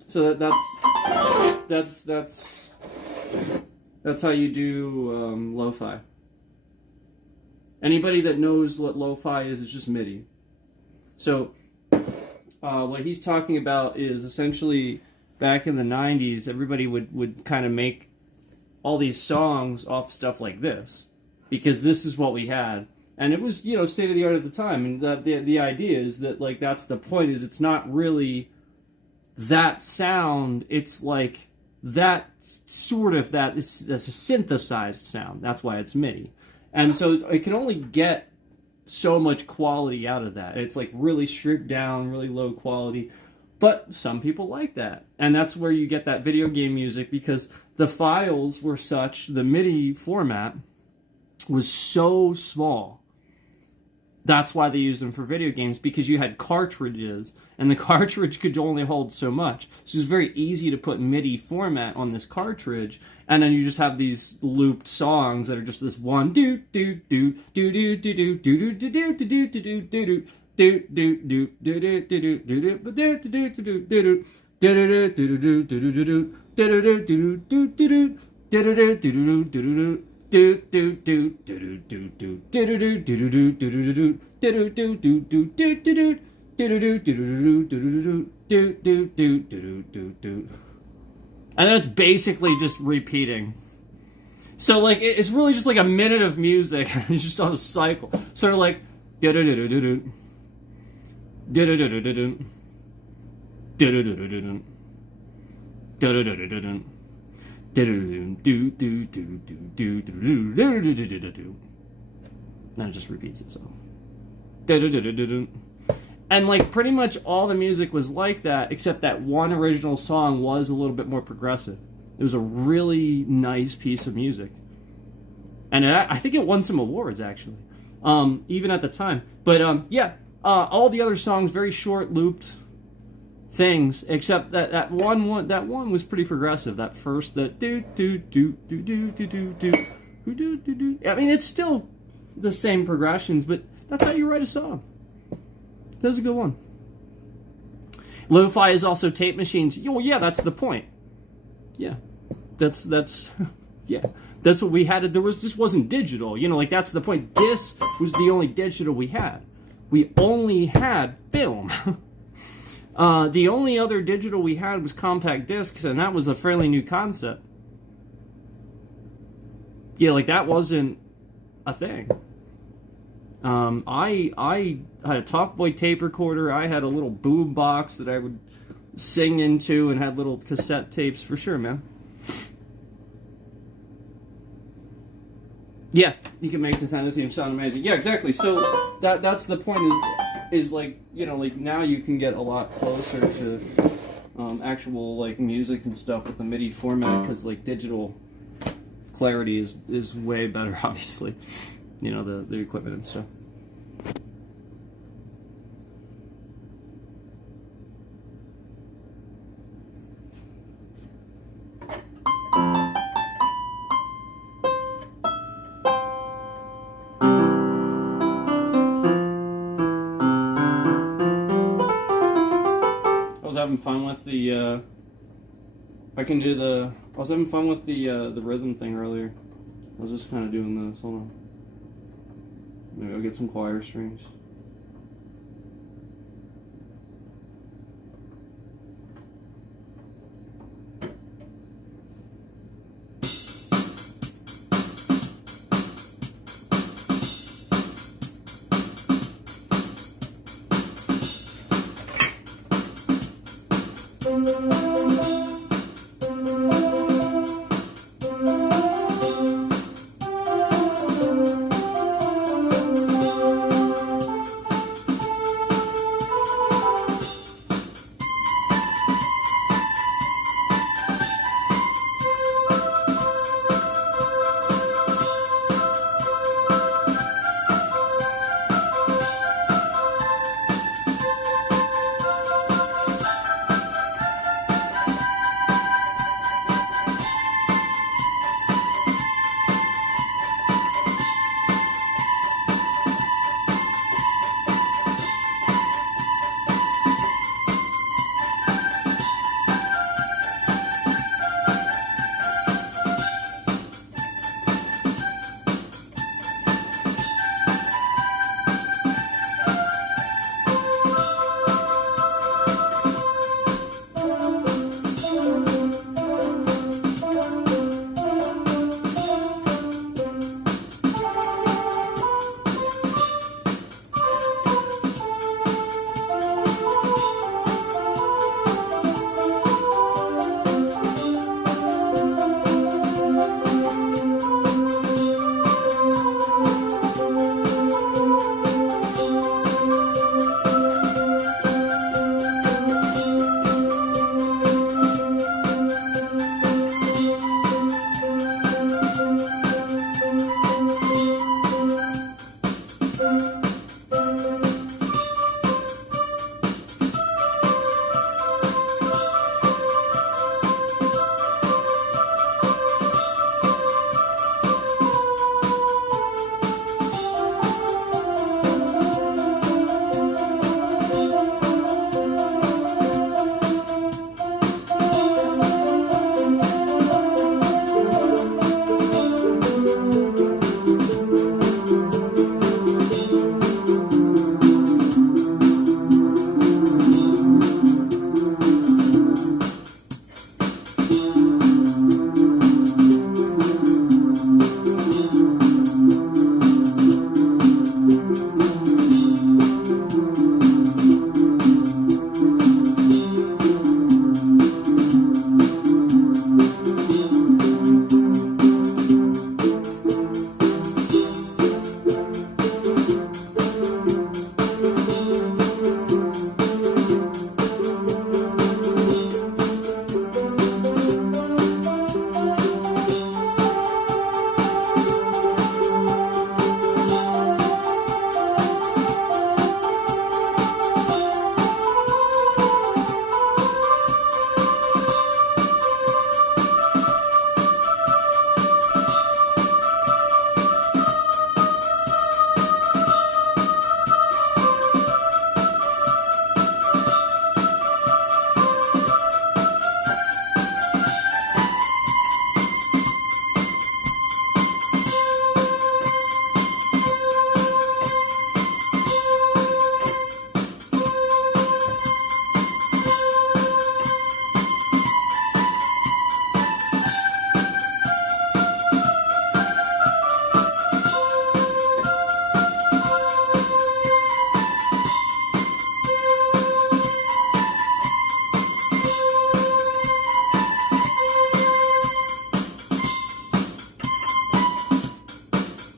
So that's how you do lo-fi. Anybody that knows what lo-fi is, it's just MIDI. So what he's talking about is essentially back in the 90s, everybody would kind of make all these songs off stuff like this because this is what we had. And it was, you know, state of the art at the time. And the idea is that, like, that's the point, is it's not really that sound. It's like that sort of, that it's a synthesized sound. That's why it's MIDI. And so it can only get so much quality out of that. It's like really stripped down, really low quality. But some people like that. And that's where you get that video game music, because the files were such, the MIDI format was so small. That's why they used them for video games, because you had cartridges, and the cartridge could only hold so much. So it's very easy to put MIDI format on this cartridge, and then you just have these looped songs that are just this one do do do do do do do do do do do do do do do and then it's basically just repeating. So like it's really just like a minute of music. It's just on a cycle, sort of like then it just repeats itself. And like pretty much all the music was like that, except that one original song was a little bit more progressive. It was a really nice piece of music, and I think it won some awards actually, even at the time. But all the other songs very short looped things, except that one was pretty progressive. That first, that do do do do do do do do do do do. I mean, it's still the same progressions, but that's how you write a song. That was a good one. Lo-fi is also tape machines. Well, yeah, that's the point. Yeah, that's yeah, that's what we had. This wasn't digital. You know, like that's the point. This was the only digital we had. We only had film. The only other digital we had was compact discs, and that was a fairly new concept. Yeah, like that wasn't a thing. I had a Talkboy tape recorder. I had a little boom box that I would sing into, and had little cassette tapes for sure, man. Yeah, you can make the Nintendo theme sound amazing. Yeah, exactly. So that's the point. Is like, you know, like now you can get a lot closer to actual like music and stuff with the MIDI format, because like digital clarity is way better, obviously. You know, the equipment and stuff. Having fun with the I was having fun with the rhythm thing earlier. I was just kind of doing this. Hold on. Maybe I'll get some choir strings.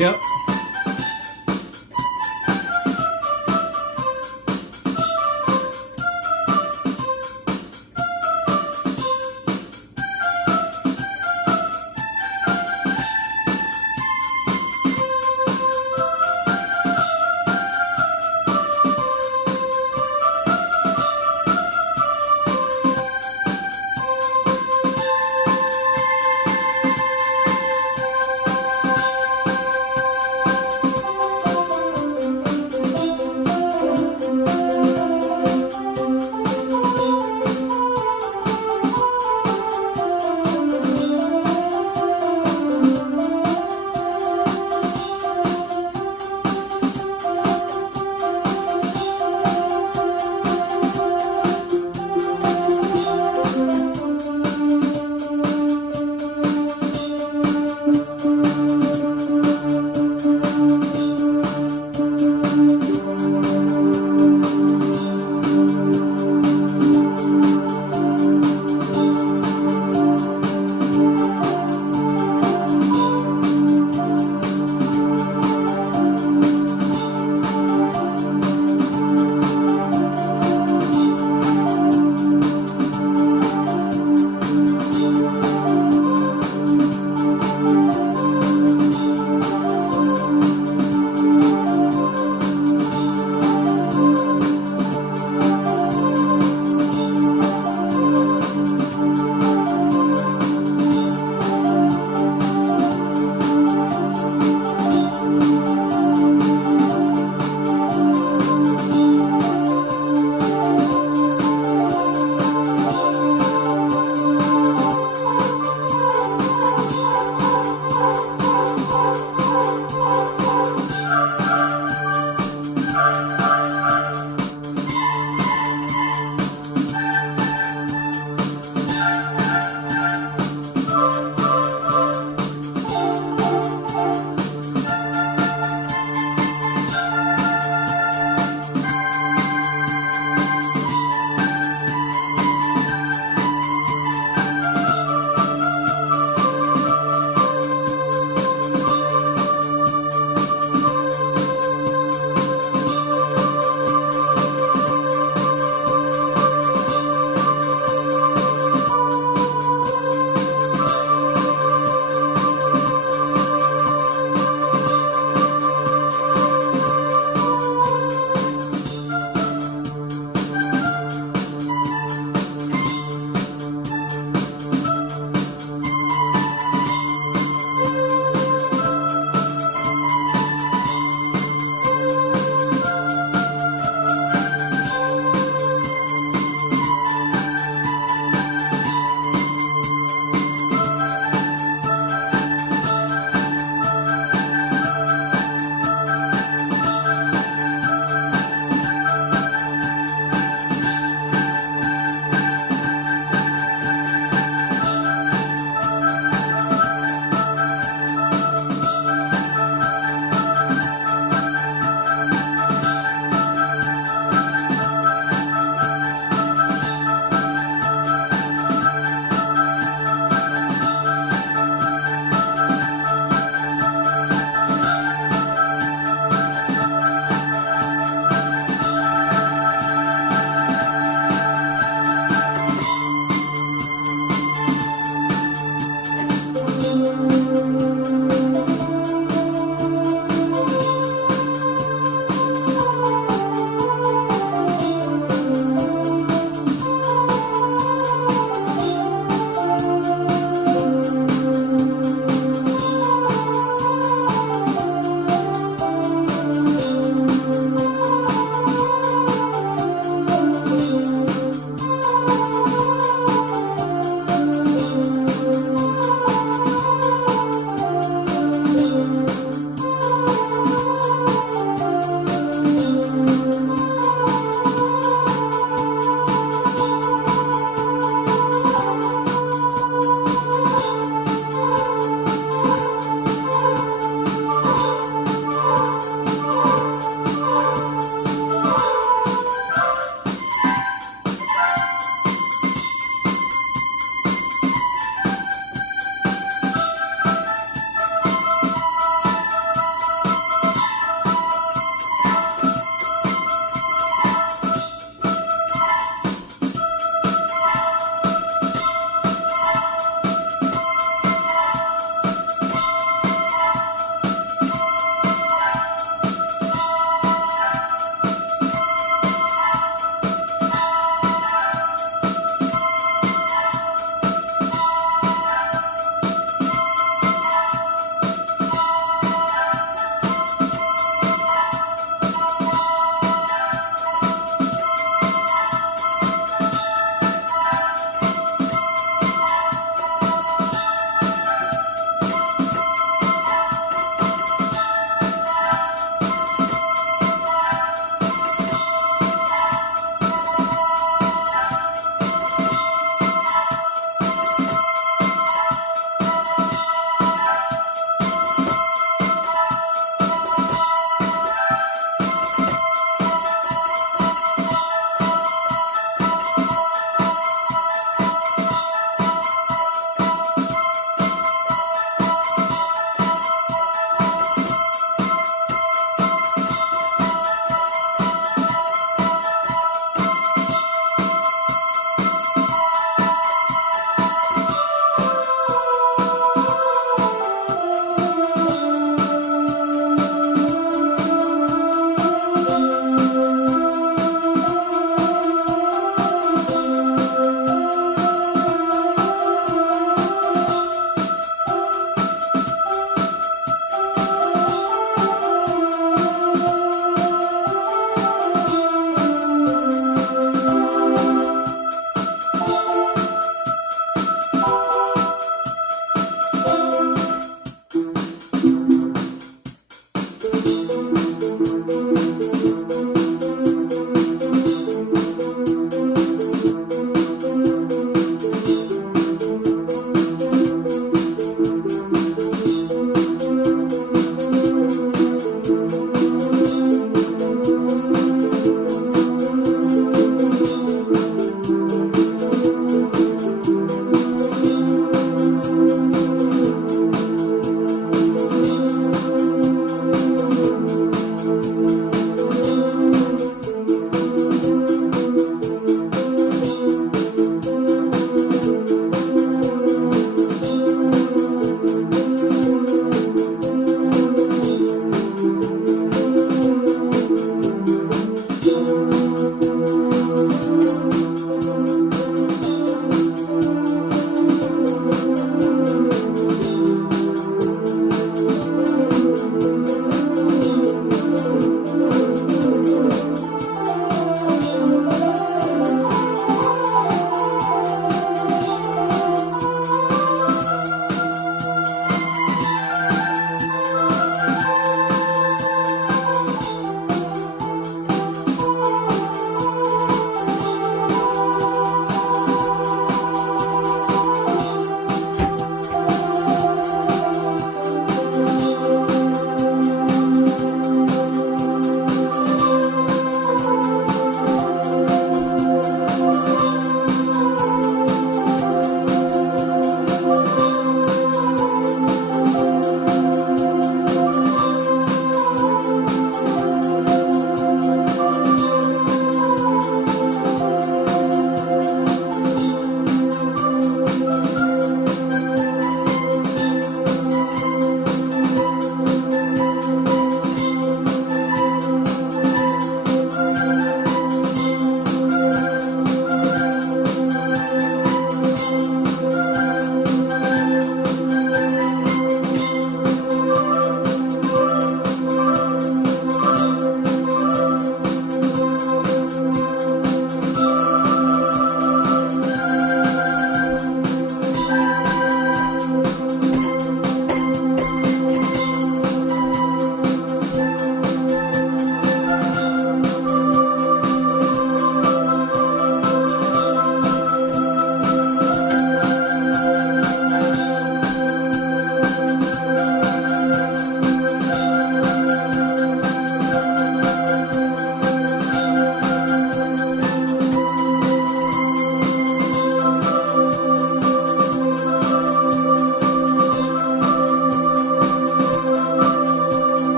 Yep.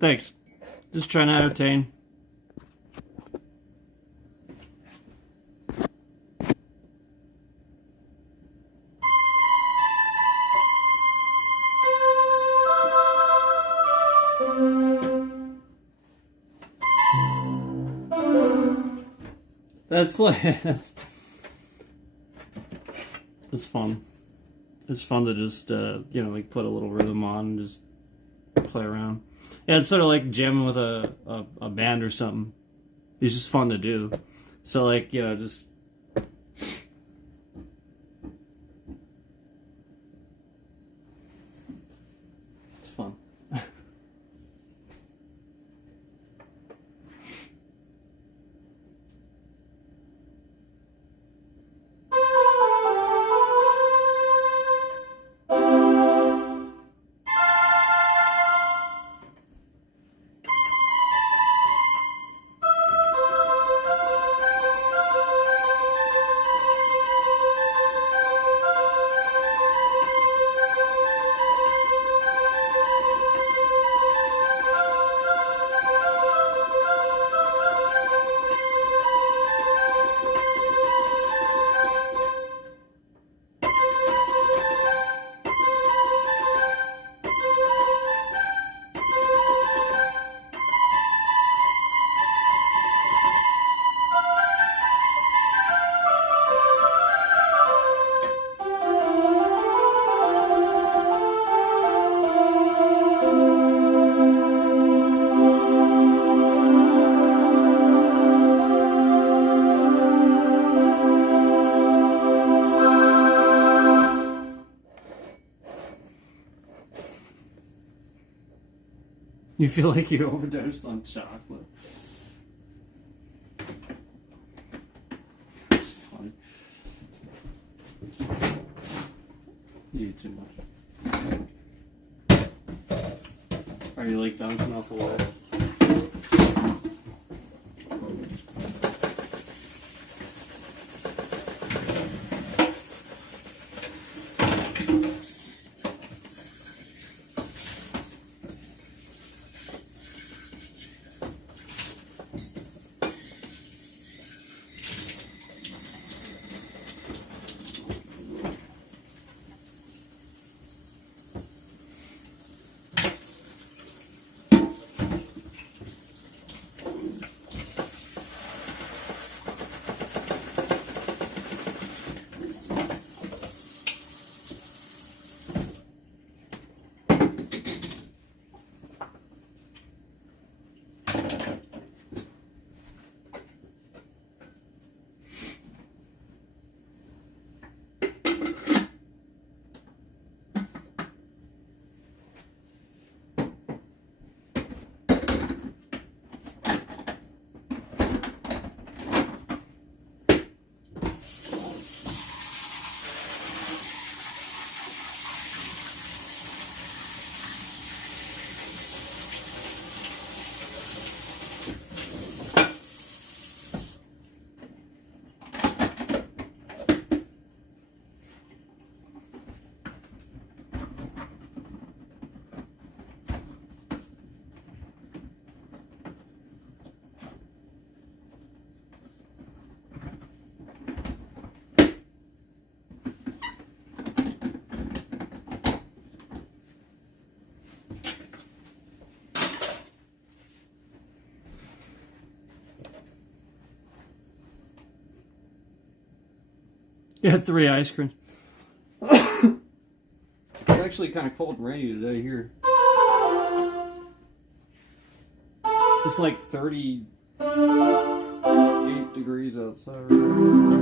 Thanks. Just trying to entertain. That's like that's fun. It's fun to just like put a little rhythm on and just play around. Yeah, it's sort of like jamming with a band or something. It's just fun to do. So like just it's fun. You feel like you overdosed on chocolate. It's funny. You eat too much. Are you like bouncing off the wall? You had 3 ice creams. It's actually kind of cold and rainy today here. It's like 38 degrees outside right now.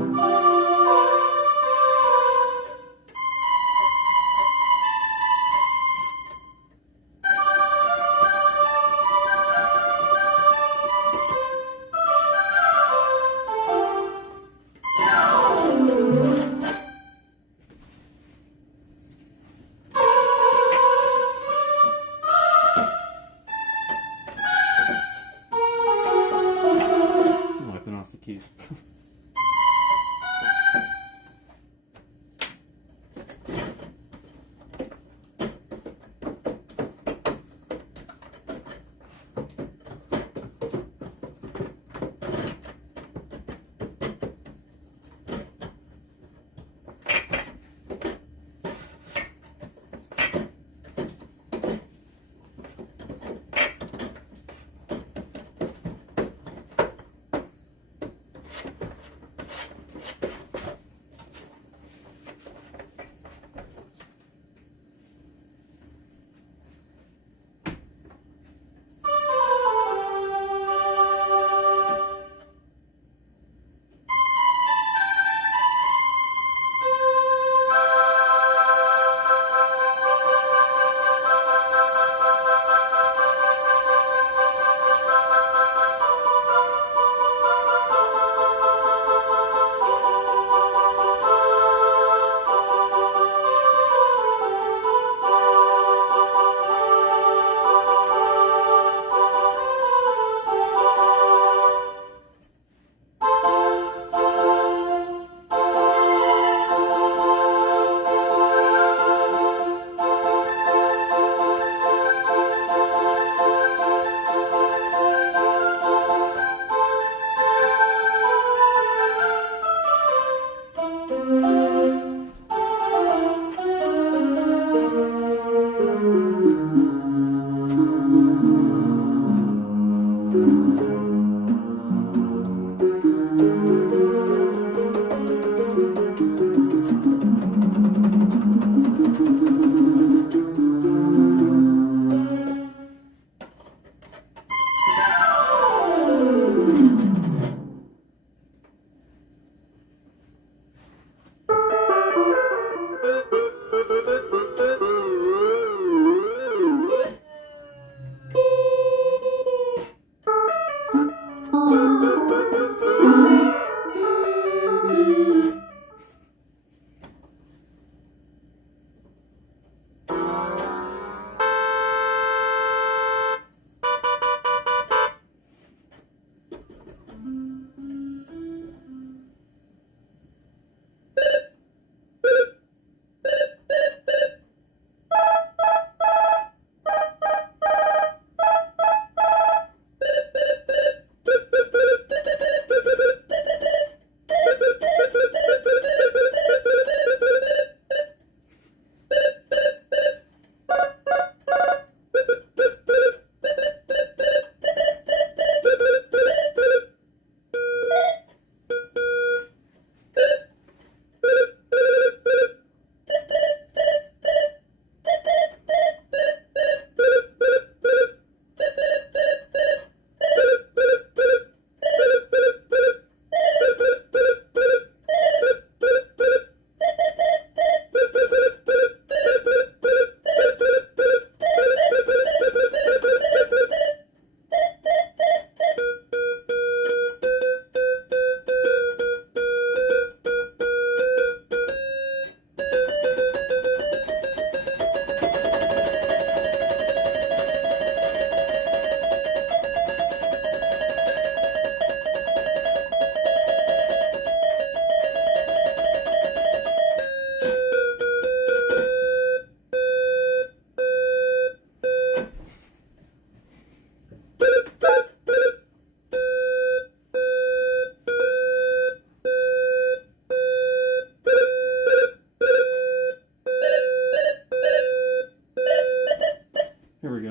Here we go.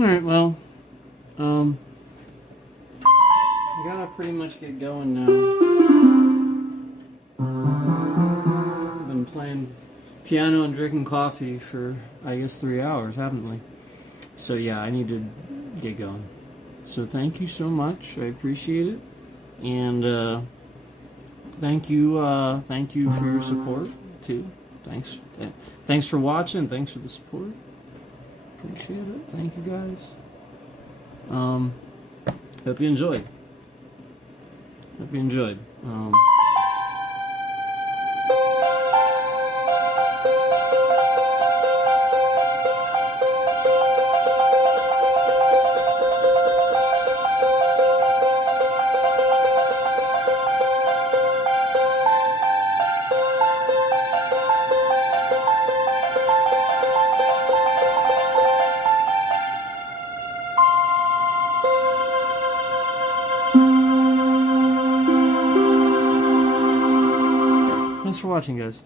Alright, well, I gotta pretty much get going now. I've been playing piano and drinking coffee for, I guess, 3 hours, haven't we? So yeah, I need to get going. So thank you so much. I appreciate it. And thank you for your support too. Thanks for watching. Thanks for the support. Appreciate it. Thank you guys. Hope you enjoyed. Thanks for watching, guys.